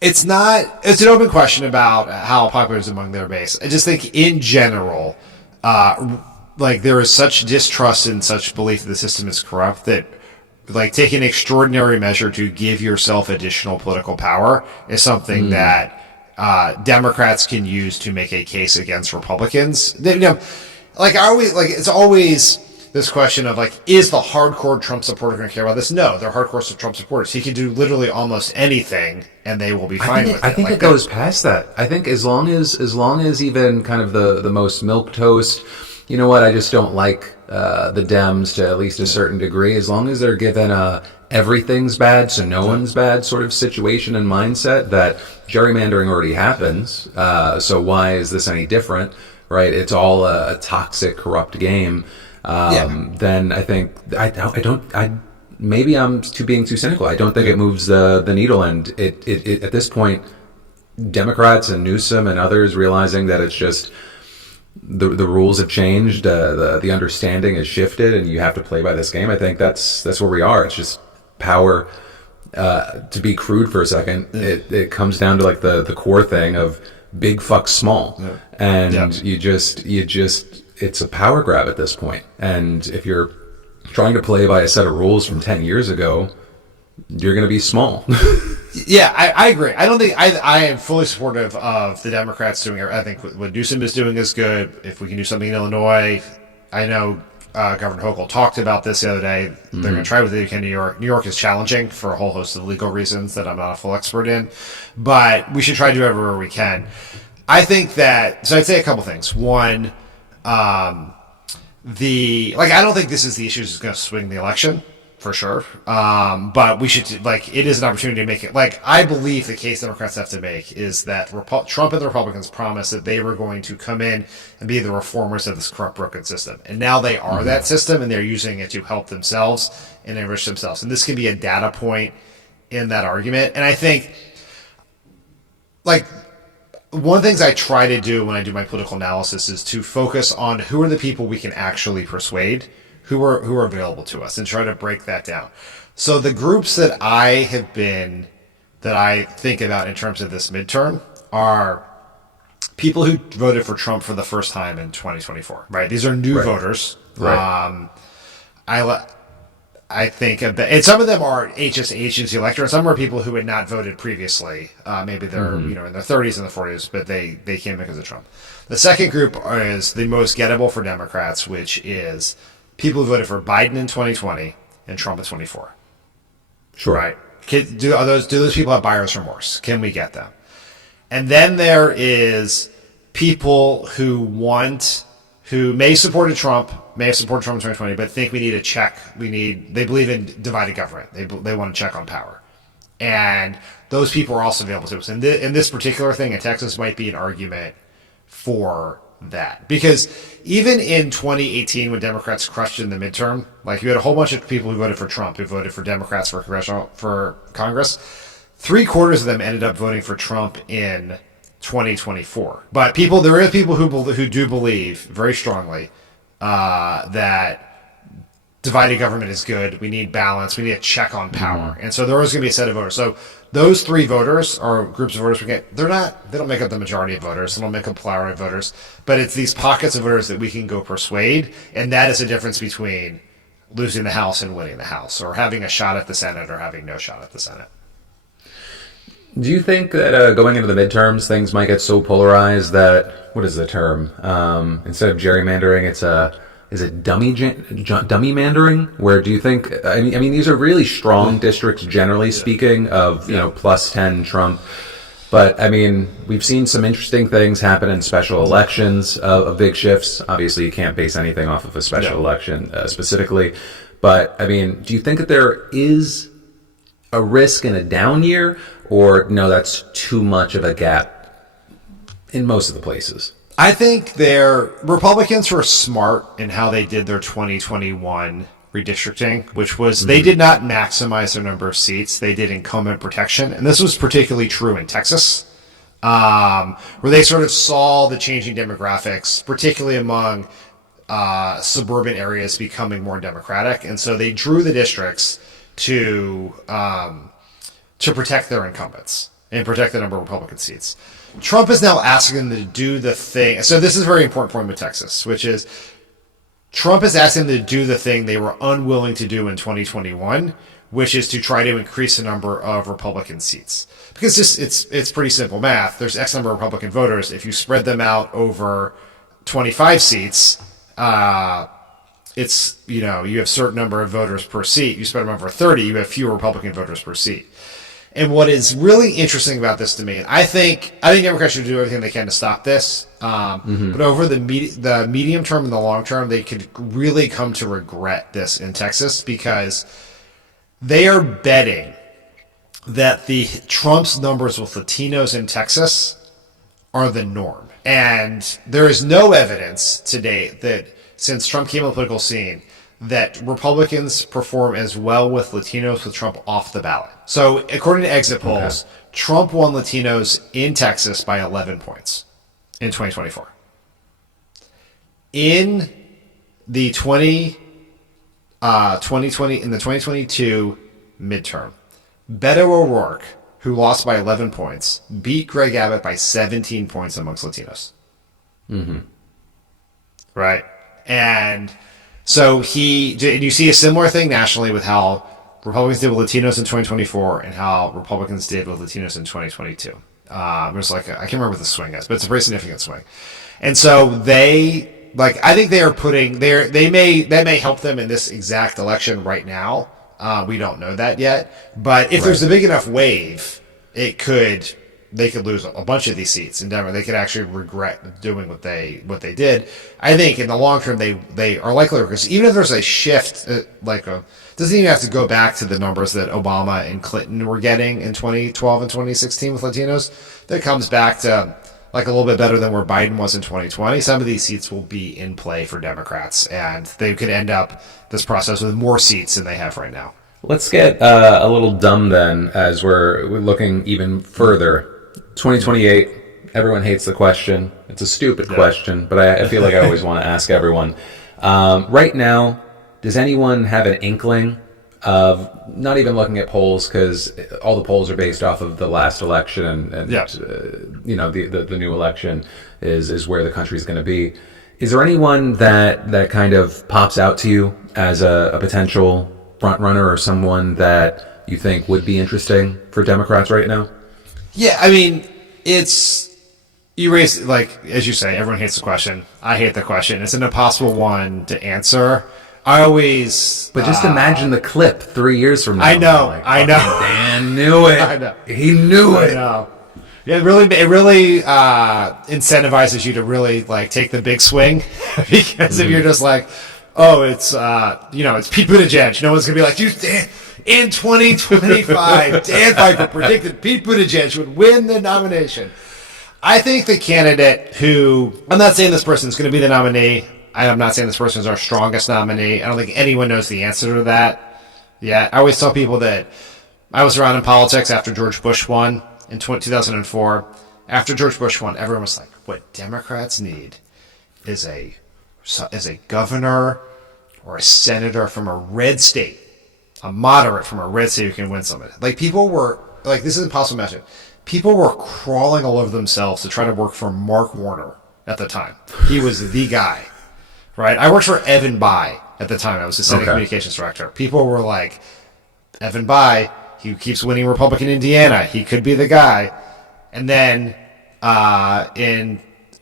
It's an open question about how popular it is among their base. I just think in general, there is such distrust and such belief that the system is corrupt that taking an extraordinary measure to give yourself additional political power is something that Democrats can use to make a case against Republicans. It's always this question of is the hardcore Trump supporter going to care about this? No, they're hardcore Trump supporters. He can do literally almost anything, and they will be fine with it. I think it goes past that. I think as long as even kind of the most milquetoast, you know what? I just don't like the Dems to at least a certain degree. As long as they're given everything's bad, so no one's bad sort of situation and mindset, that gerrymandering already happens. So why is this any different? Right? It's all a toxic, corrupt game. Then I think maybe I'm being too cynical. I don't think it moves the needle, and it at this point, Democrats and Newsom and others realizing that it's just the rules have changed, the understanding has shifted, and you have to play by this game. I think that's where we are. It's just power. To be crude for a second, it comes down to the core thing of big fuck small, and you just it's a power grab at this point. And if you're trying to play by a set of rules from 10 years ago, you're going to be small. Yeah, I agree. I don't think I am fully supportive of the Democrats doing it. I think what Newsom is doing is good. If we can do something in Illinois, I know Governor Hochul talked about this the other day. They're going to try with it in New York. New York is challenging for a whole host of legal reasons that I'm not a full expert in, but we should try to do everywhere we can. I think that, so I'd say a couple things. One, I don't think this is the issue that's going to swing the election. For sure. But we should, it is an opportunity to make it, I believe the case Democrats have to make is that Trump and the Republicans promised that they were going to come in and be the reformers of this corrupt, broken system. And now they are that system, and they're using it to help themselves and enrich themselves. And this can be a data point in that argument. And I think, one of the things I try to do when I do my political analysis is to focus on who are the people we can actually persuade, who are available to us, and try to break that down. So the groups that I think about in terms of this midterm are people who voted for Trump for the first time in 2024, right? These are new voters. Right. I think, and some of them are agency electors. Some are people who had not voted previously. Maybe they're in their 30s and the 40s, but they came because of Trump. The second group is the most gettable for Democrats, which is people who voted for Biden in 2020 and Trump in 24. Sure. Right? Do those people have buyer's remorse? Can we get them? And then there is people who may have supported Trump in 2020, but think we need a check. They believe in divided government. They want a check on power. And those people are also available to us. And in this particular thing in Texas might be an argument for that, because even in 2018 when Democrats crushed in the midterm, you had a whole bunch of people who voted for Trump who voted for Democrats for Congress. 3/4 of them ended up voting for Trump in 2024. But there are people who do believe very strongly that divided government is good. We need balance. We need a check on power. And so there is going to be a set of voters. So those three voters or groups of voters we get, they don't make up the majority of voters. They don't make up the plurality of voters. But it's these pockets of voters that we can go persuade. And that is the difference between losing the House and winning the House, or having a shot at the Senate or having no shot at the Senate. Do you think that going into the midterms, things might get so polarized that, what is the term? Instead of gerrymandering, is it dummy-mandering? Where do you think, I mean, these are really strong districts, generally speaking, of, plus 10 Trump. But, I mean, we've seen some interesting things happen in special elections of big shifts. Obviously, you can't base anything off of a special election specifically. But, I mean, do you think that there is a risk in a down year? Or, no, that's too much of a gap in most of the places? I think Republicans were smart in how they did their 2021 redistricting, which was they did not maximize their number of seats. They did incumbent protection. And this was particularly true in Texas, where they sort of saw the changing demographics, particularly among suburban areas becoming more Democratic. And so they drew the districts to protect their incumbents and protect the number of Republican seats. Trump is now asking them to do the thing. So this is a very important point with Texas, which is Trump is asking them to do the thing they were unwilling to do in 2021, which is to try to increase the number of Republican seats. Because it's pretty simple math. There's X number of Republican voters. If you spread them out over 25 seats, it's, you have a certain number of voters per seat. You spread them over 30, you have fewer Republican voters per seat. And what is really interesting about this to me, and I think Democrats should do everything they can to stop this, but over the medium term and the long term, they could really come to regret this in Texas, because they are betting that Trump's numbers with Latinos in Texas are the norm. And there is no evidence to date that since Trump came on the political scene, that Republicans perform as well with Latinos with Trump off the ballot. So according to exit polls, Trump won Latinos in Texas by 11 points in 2024. In the 2022 midterm, Beto O'Rourke, who lost by 11 points, beat Greg Abbott by 17 points amongst Latinos. Right? And so you see a similar thing nationally with how Republicans did with Latinos in 2024 and how Republicans did with Latinos in 2022. There's like I can't remember what the swing is, but it's a very significant swing. And so I think they are putting that may help them in this exact election right now. We don't know that yet, but if there's a big enough wave, they could lose a bunch of these seats in Denver. They could actually regret doing what they did. I think in the long term they are likely, because even if there's a shift, doesn't even have to go back to the numbers that Obama and Clinton were getting in 2012 and 2016 with Latinos. That comes back to like a little bit better than where Biden was in 2020. Some of these seats will be in play for Democrats, and they could end up this process with more seats than they have right now. Let's get a little dumb then, as we're looking even further. 2028, everyone hates the question. It's a stupid question, but I feel like I always want to ask everyone. Right now, does anyone have an inkling of, not even looking at polls, because all the polls are based off of the last election, and the new election is where the country's going to be. Is there anyone that kind of pops out to you as a potential front runner, or someone that you think would be interesting for Democrats right now? Yeah, I mean, you raise, like, as you say, everyone hates the question. I hate the question. It's an impossible one to answer. But just imagine the clip 3 years from now. I know. Dan knew it. I know. He knew it. I know. Yeah, it really incentivizes you to really like take the big swing, because if you're just like, oh, it's Pete Buttigieg, no one's gonna be like, Dan, in 2025, Dan Pfeiffer predicted Pete Buttigieg would win the nomination. I think the candidate who, I'm not saying this person's going to be the nominee. I'm not saying this person is our strongest nominee. I don't think anyone knows the answer to that yet. I always tell people that I was around in politics after George Bush won in 2004. After George Bush won, everyone was like, what Democrats need is a governor or a senator from a red state, a moderate from a red state who can win something. Like, people were, like, this is impossible to imagine. People were crawling all over themselves to try to work for Mark Warner at the time. He was the guy. Right, I worked for Evan Bayh at the time. I was the Senate Communications Director. People were like, Evan Bayh, he keeps winning Republican Indiana. He could be the guy. And then in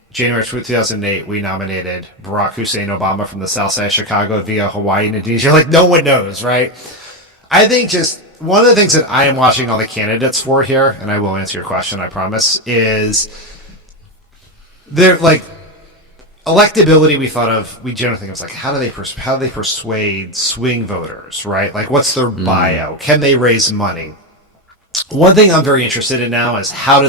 January 2008, we nominated Barack Hussein Obama from the South Side of Chicago via Hawaii and Indonesia. Like, no one knows, right? I think just one of the things that I am watching all the candidates for here, and I will answer your question, I promise, is they're like, electability. We generally think of like, how do they persuade swing voters, right? Like, what's their bio? Can they raise money? One thing I'm very interested in now is how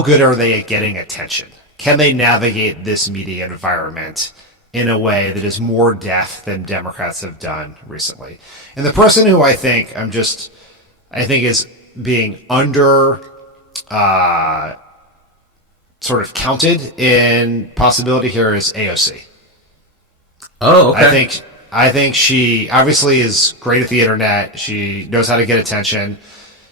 good are they at getting attention? Can they navigate this media environment in a way that is more deft than Democrats have done recently? And the person who I think is being under sort of counted in possibility here is AOC. Oh, okay. I think she obviously is great at the internet. She knows how to get attention.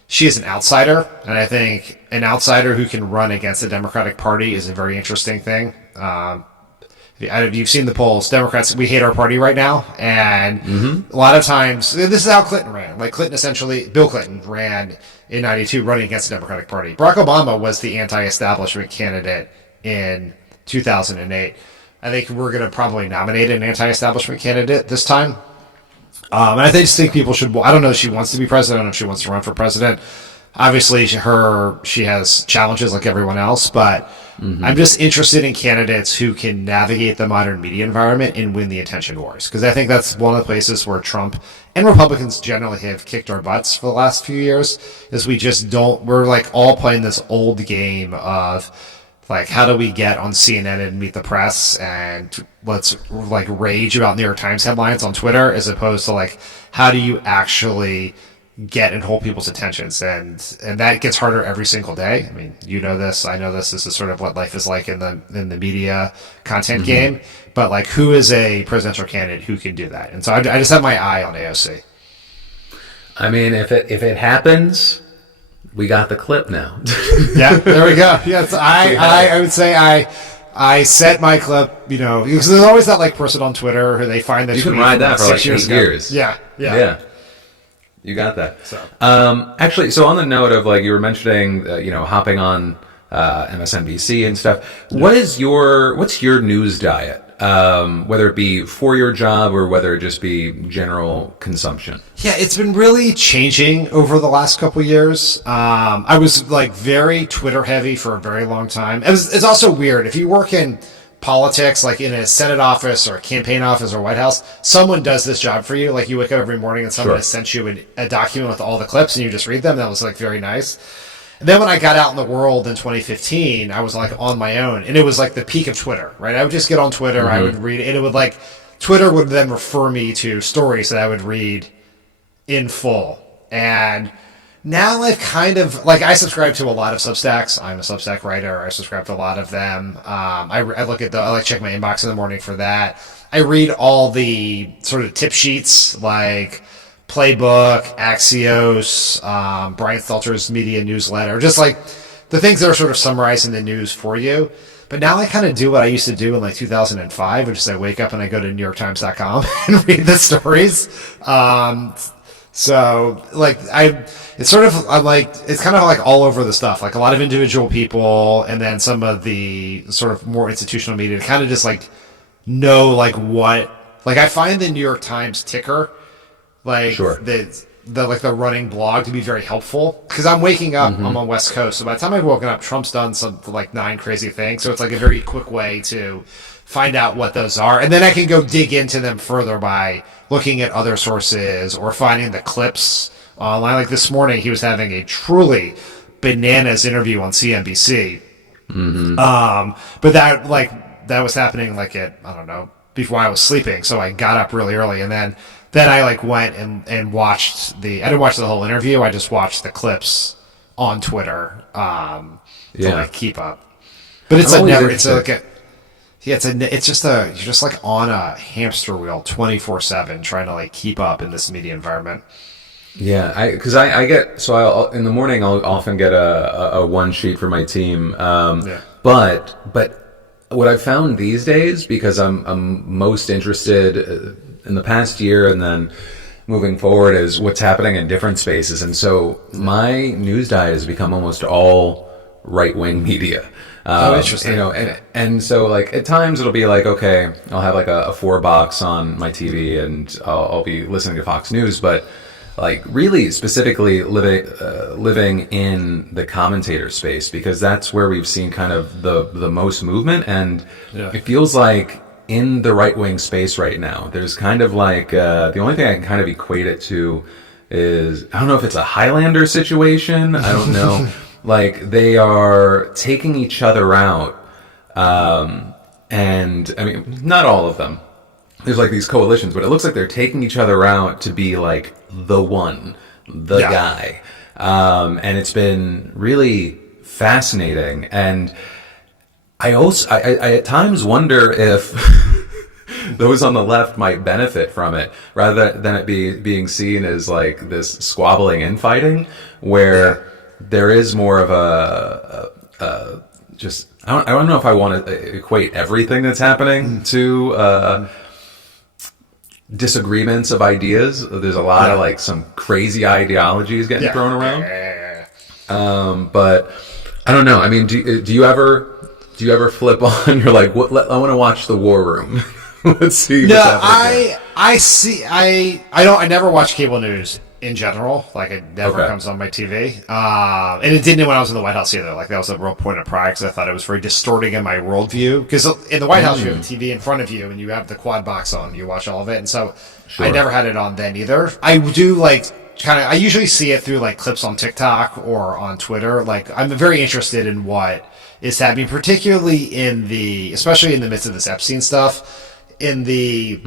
She is an outsider, and I think an outsider who can run against the Democratic Party is a very interesting thing. You've seen the polls. Democrats, we hate our party right now, and a lot of times, this is how Clinton ran. Like, Bill Clinton ran in 92 running against the Democratic Party. Barack Obama was the anti-establishment candidate in 2008. I think we're going to probably nominate an anti-establishment candidate this time. And I just think people should, I don't know if she wants to be president. I don't know if she wants to run for president. Obviously, she has challenges like everyone else, but I'm just interested in candidates who can navigate the modern media environment and win the attention wars. Because I think that's one of the places where Trump and Republicans generally have kicked our butts for the last few years, is we're like all playing this old game of like, how do we get on CNN and Meet the Press and let's like rage about New York Times headlines on Twitter, as opposed to like, how do you actually get and hold people's attentions, and that gets harder every single day. I mean, you know this, I know this. This is sort of what life is like in the media content game. But like, who is a presidential candidate who can do that? And so I just have my eye on AOC. I mean, if it happens, we got the clip now. Yeah, there we go. Yes, I would say I set my clip, because there's always that like person on Twitter who they find that you can ride that for like 8 years. Yeah. You got that. So. Actually, so on the note of like you were mentioning, hopping on MSNBC and stuff. What's your news diet? Whether it be for your job or whether it just be general consumption. Yeah, it's been really changing over the last couple of years. I was like very Twitter heavy for a very long time. It's also weird if you work in politics, like in a Senate office or a campaign office or White House, someone does this job for you. Like you wake up every morning and someone has sent you a document with all the clips and you just read them. That was like very nice. And then when I got out in the world in 2015, I was like on my own, and it was like the peak of Twitter, right? I would just get on Twitter, I would read, and it would like, Twitter would then refer me to stories that I would read in full. And now I've kind of, like, I subscribe to a lot of Substacks. I'm a Substack writer. I subscribe to a lot of them. I like check my inbox in the morning for that. I read all the sort of tip sheets, like Playbook, Axios, Brian Stelter's media newsletter, just like the things that are sort of summarizing the news for you. But now I kind of do what I used to do in like 2005, which is I wake up and I go to NewYorkTimes.com and read the stories. So like it's kind of like all over the stuff, like a lot of individual people and then some of the sort of more institutional media kind of just like know like what, like I find the New York Times ticker, like the running blog to be very helpful because I'm waking up, I'm on West Coast. So by the time I've woken up, Trump's done some like 9 crazy things. So it's like a very quick way to find out what those are. And then I can go dig into them further by looking at other sources or finding the clips online. Like this morning, he was having a truly bananas interview on CNBC. But that was happening like at, I don't know, before I was sleeping. So I got up really early and then I like went and watched I didn't watch the whole interview. I just watched the clips on Twitter, to like keep up. But it's you're just like on a hamster wheel 24/7 trying to like keep up in this media environment. Yeah, I'll in the morning I'll often get a one sheet for my team. But what I've found these days, because I'm most interested in the past year and then moving forward, is what's happening in different spaces. And so my news diet has become almost all right-wing media. Interesting. And so like at times it'll be like, okay, I'll have like a 4 box on my TV and I'll be listening to Fox News, but like really specifically living in the commentator space, because that's where we've seen kind of the most movement. And it feels like in the right-wing space right now, there's kind of like, the only thing I can kind of equate it to is, I don't know if it's a Highlander situation. I don't know. Like they are taking each other out. And I mean, not all of them. There's like these coalitions, but it looks like they're taking each other out to be like the guy. And it's been really fascinating. And I at times wonder if those on the left might benefit from it, rather than it being seen as like this squabbling infighting, where there is more of a just, I don't know if I want to equate everything that's happening to disagreements of ideas. There's a lot of like some crazy ideologies getting thrown around. But I don't know. I mean, do you ever flip on? You're like, I want to watch the War Room. Let's see. No, I never watch cable news in general. Like it never comes on my TV. And it didn't when I was in the White House either. Like that was a real point of pride because I thought it was very distorting in my worldview. Because in the White House, you have a TV in front of you and you have the quad box on. You watch all of it. And so I never had it on then either. I do like I usually see it through like clips on TikTok or on Twitter. Like I'm very interested in what is happening, particularly especially in the midst of this Epstein stuff, in the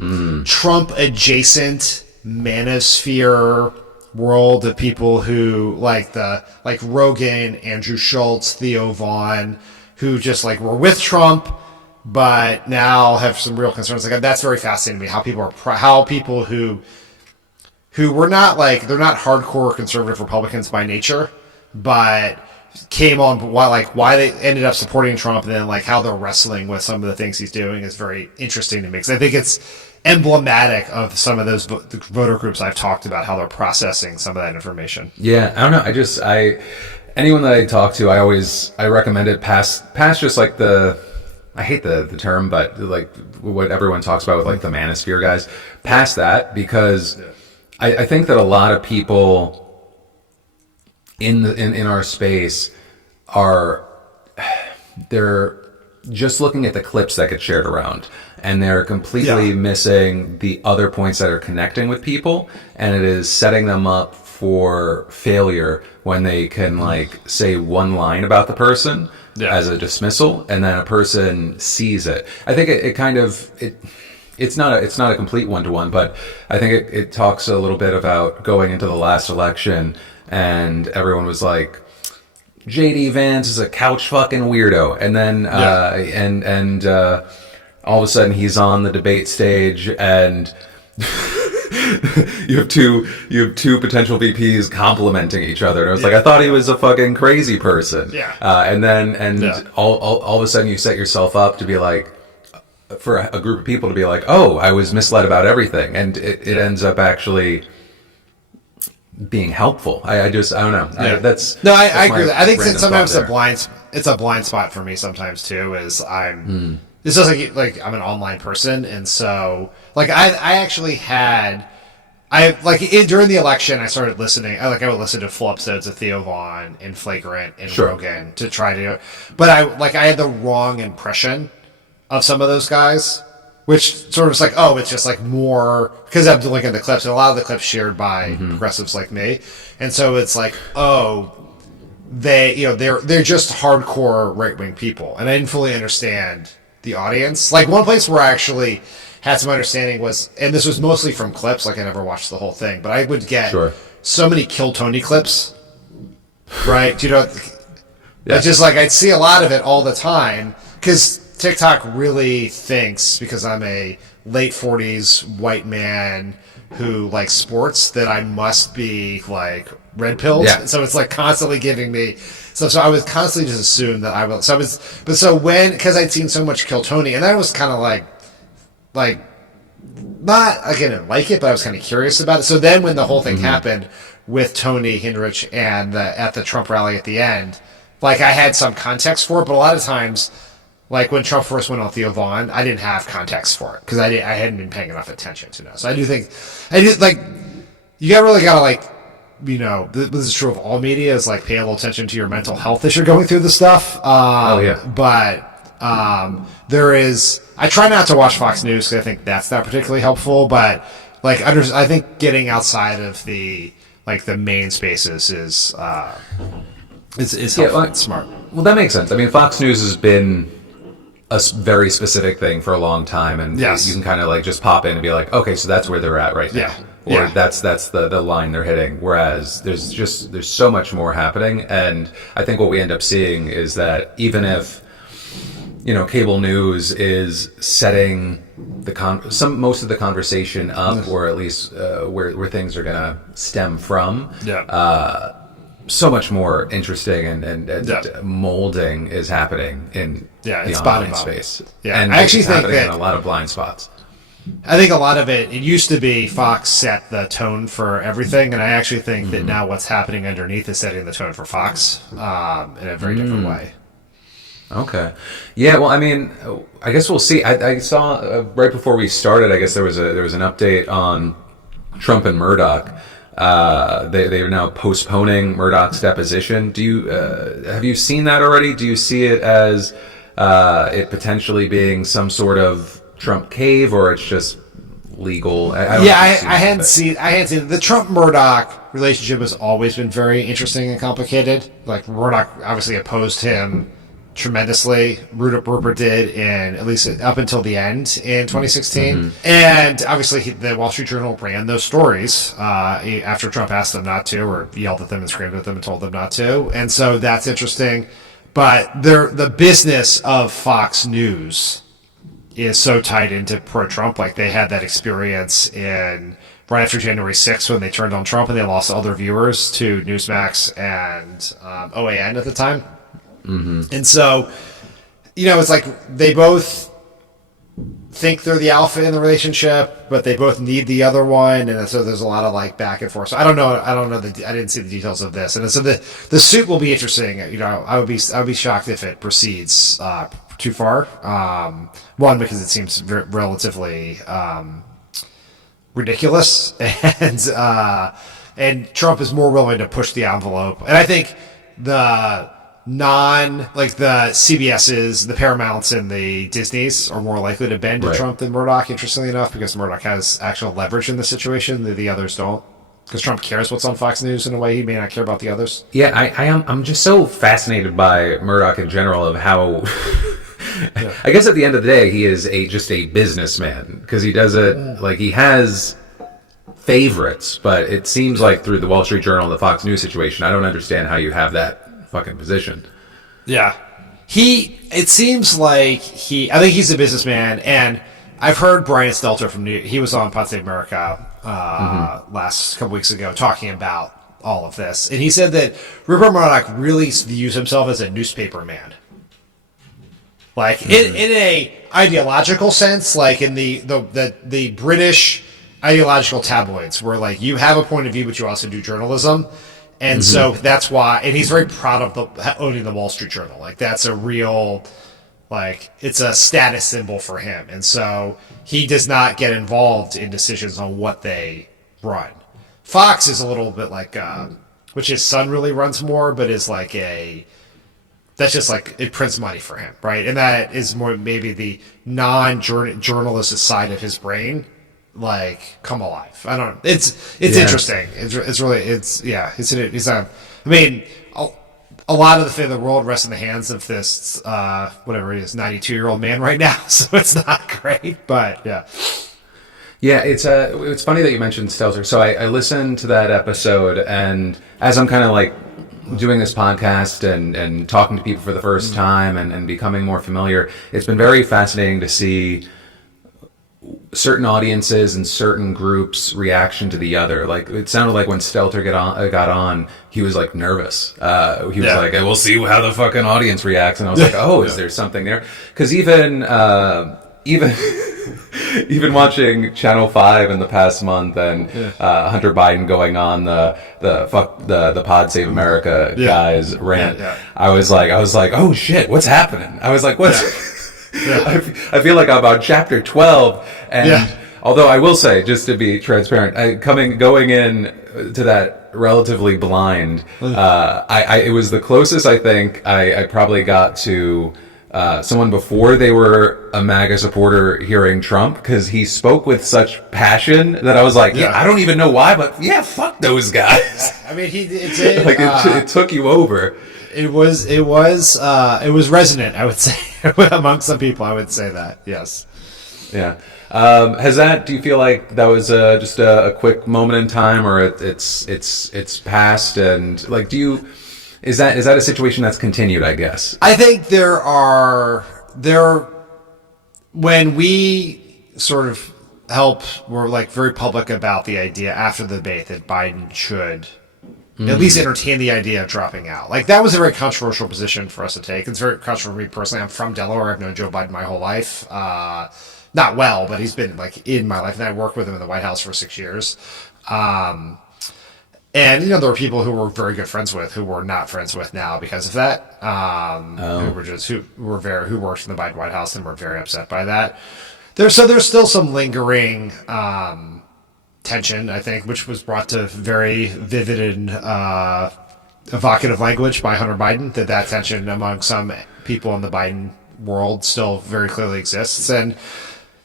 Trump adjacent manosphere world of people who like Rogan, Andrew Schultz, Theo Vaughn, who just like were with Trump, but now have some real concerns. Like that's very fascinating to me. How people who were not like, they're not hardcore conservative Republicans by nature, but came on, why they ended up supporting Trump, and then like how they're wrestling with some of the things he's doing is very interesting to me, because I think it's emblematic of some of those voter groups I've talked about, how they're processing some of that information. Yeah, I don't know. Anyone that I talk to, I recommend it past just like I hate the term, but like what everyone talks about with like the manosphere guys, past that, because I think that a lot of people in our space they're just looking at the clips that get shared around, and they're completely missing the other points that are connecting with people, and it is setting them up for failure when they can like say one line about the person as a dismissal, and then a person sees it. I think it's not a complete one-to-one, but I think it talks a little bit about going into the last election, and everyone was like, JD Vance is a couch fucking weirdo, and then all of a sudden he's on the debate stage, and you have two potential VPs complimenting each other, and I was like, I thought he was a fucking crazy person. All of a sudden you set yourself up to be like, for a group of people to be like, oh, I was misled about everything, and it ends up actually being helpful. I don't know. I agree with that. I think sometimes it's a blind spot for me sometimes too, is this is like I'm an online person, and so like I actually had during the election I started listening. I would listen to full episodes of Theo Vaughn and Flagrant and Rogan to try to, but I had the wrong impression of some of those guys, which sort of is like, oh, it's just like more, because I'm looking at the clips, and a lot of the clips shared by progressives like me, and so it's like, oh, they're just hardcore right wing people, and I didn't fully understand the audience. Like one place where I actually had some understanding was, and this was mostly from clips, like I never watched the whole thing, but I would get so many Kill Tony clips, right? It's just like I'd see a lot of it all the time, because TikTok really thinks, because I'm a late 40s white man who likes sports, that I must be like red pilled. So it's like constantly giving me. So I was constantly just assumed that I will. Because I'd seen so much Kill Tony, and I was kind of like not, I didn't like it, but I was kind of curious about it. So then when the whole thing happened with Tony Hinrich and at the Trump rally at the end, like I had some context for it, but a lot of times, like when Trump first went on Theo Vaughn, I didn't have context for it, because I hadn't been paying enough attention to know. So you really gotta this is true of all media, is like pay a little attention to your mental health as you're going through the stuff. But there is, I try not to watch Fox News because I think that's not particularly helpful. But I think getting outside of the main spaces is helpful. It's smart. Well, that makes sense. I mean, Fox News has been a very specific thing for a long time, and you can kind of just pop in and be like, okay, so that's where they're at right now, or that's the line they're hitting. Whereas there's so much more happening, and I think what we end up seeing is that even if cable news is setting most of the conversation up, or at least where things are gonna stem from, so much more interesting and molding is happening in the online space. And I actually think that a lot of blind spots. I think a lot of it used to be Fox set the tone for everything, and I actually think that now what's happening underneath is setting the tone for Fox in a very different way. Okay. Yeah, well, I mean, I guess we'll see. I saw right before we started, I guess there was an update on Trump and Murdoch. They are now postponing Murdoch's deposition. Have you seen that already? Do you see it as it potentially being some sort of Trump cave, or it's just legal? I hadn't seen it. The Trump-Murdoch relationship has always been very interesting and complicated. Like Murdoch obviously opposed him tremendously. Rupert did, and at least up until the end in 2016. And obviously the Wall Street Journal ran those stories after Trump asked them not to, or yelled at them and screamed at them and told them not to. And so that's interesting. But the business of Fox News is so tied into pro-Trump. Like they had that experience in right after January 6th when they turned on Trump and they lost all their viewers to Newsmax and OAN at the time. Mm-hmm. And so, it's like they both think they're the alpha in the relationship, but they both need the other one, and so there's a lot of like back and forth. So I don't know. I didn't see the details of this, and so the suit will be interesting. I would be shocked if it proceeds too far. One, because it seems relatively ridiculous, and Trump is more willing to push the envelope, and I think the CBS's, the Paramounts, and the Disneys are more likely to bend to Trump than Murdoch, interestingly enough, because Murdoch has actual leverage in the situation that the others don't. Because Trump cares what's on Fox News in a way he may not care about the others. Yeah, I'm just so fascinated by Murdoch in general, of how I guess at the end of the day he is just a businessman, because he does it like he has favorites, but it seems like through the Wall Street Journal and the Fox News situation, I don't understand how you have that fucking position. Yeah. It seems like I think he's a businessman, and I've heard Brian Stelter he was on Pod Save America last couple weeks ago talking about all of this, and he said that Rupert Murdoch really views himself as a newspaper man. Like, in a ideological sense, like in the British ideological tabloids, where like you have a point of view, but you also do journalism. And so that's why, and he's very proud of owning the Wall Street Journal. Like, that's a real, like, it's a status symbol for him. And so he does not get involved in decisions on what they run. Fox is a little bit like, which his son really runs more, but is like that's just like, it prints money for him, right? And that is more maybe the non-journalistic side of his brain. Like, come alive. I don't know. It's interesting. It's really I mean, a lot of the fate of the world rests in the hands of this whatever he is, 92-year-old man right now. So it's not great, but yeah. Yeah, it's funny that you mentioned Stelter. So I listened to that episode, and as I'm kind of like doing this podcast and talking to people for the first time and becoming more familiar, it's been very fascinating to see certain audiences and certain groups' reaction to the other. Like, it sounded like when Stelter got on, he was like nervous. He was like, "We'll see how the fucking audience reacts," and I was like, "Oh, is there something there?" Because even even watching Channel 5 in the past month and Hunter Biden going on the Pod Save America guys rant, I was like, "Oh shit, what's happening?" I was like, "What's?" I feel like I'm on chapter 12, and although I will say, just to be transparent, going in to that relatively blind, it was the closest I think I probably got to someone before they were a MAGA supporter hearing Trump, because he spoke with such passion that I was like, I don't even know why, but fuck those guys. I mean, it took you over. It was resonant, I would say, among some people. I would say that, yes. Yeah. Do you feel like that was just a quick moment in time, or it's past, and like, is that a situation that's continued, I guess? I think when we sort of were like very public about the idea after the debate that Biden should at least entertain the idea of dropping out. Like, that was a very controversial position for us to take. It's very controversial for me personally. I'm from Delaware. I've known Joe Biden my whole life. Not well, but he's been like in my life, and I worked with him in the White House for 6 years. And there were people who were very good friends with who we're not friends with now because of that. Who worked in the Biden White House and were very upset by that. There's still some lingering tension, I think, which was brought to very vivid and evocative language by Hunter Biden. That tension among some people in the Biden world still very clearly exists, and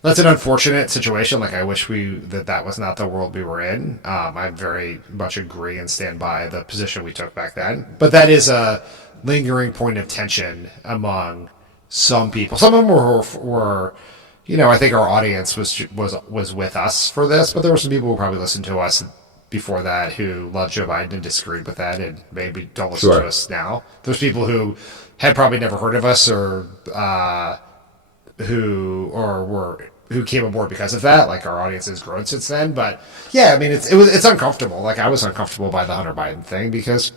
that's an unfortunate situation. Like, I wish that was not the world we were in. I very much agree and stand by the position we took back then. But that is a lingering point of tension among some people. Some of them were I think our audience was with us for this, but there were some people who probably listened to us before that who loved Joe Biden and disagreed with that and maybe don't listen to us now. There's people who had probably never heard of us or were who came aboard because of that. Like our audience has grown since then, but yeah, I mean it's uncomfortable. Like I was uncomfortable by the Hunter Biden thing because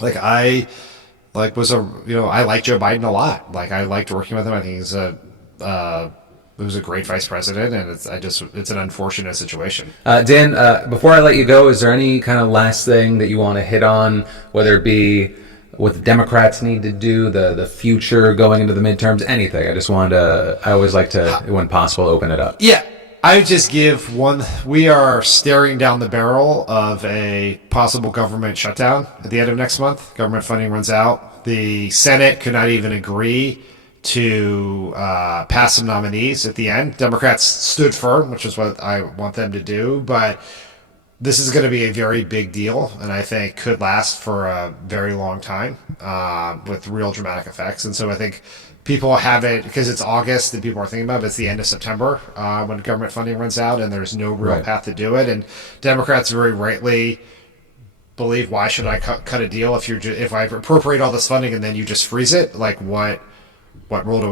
like I like I like Joe Biden a lot. Like I liked working with him. I think he's he was a great vice president, and it's an unfortunate situation. Dan, before I let you go, is there any kind of last thing that you want to hit on, whether it be what the Democrats need to do, the future going into the midterms, anything? I always like to, when possible, open it up. Yeah. I would just give one. We are staring down the barrel of a possible government shutdown at the end of next month. Government funding runs out. The Senate could not even agree to pass some nominees at the end. Democrats stood firm, which is what I want them to do, but this is going to be a very big deal, and I think could last for a very long time with real dramatic effects. And so I think people have it, because it's August that people are thinking about, but it's the end of September when government funding runs out, and there's no real path to do it. And Democrats very rightly believe, why should I cut a deal if I appropriate all this funding and then you just freeze it? Like what role do we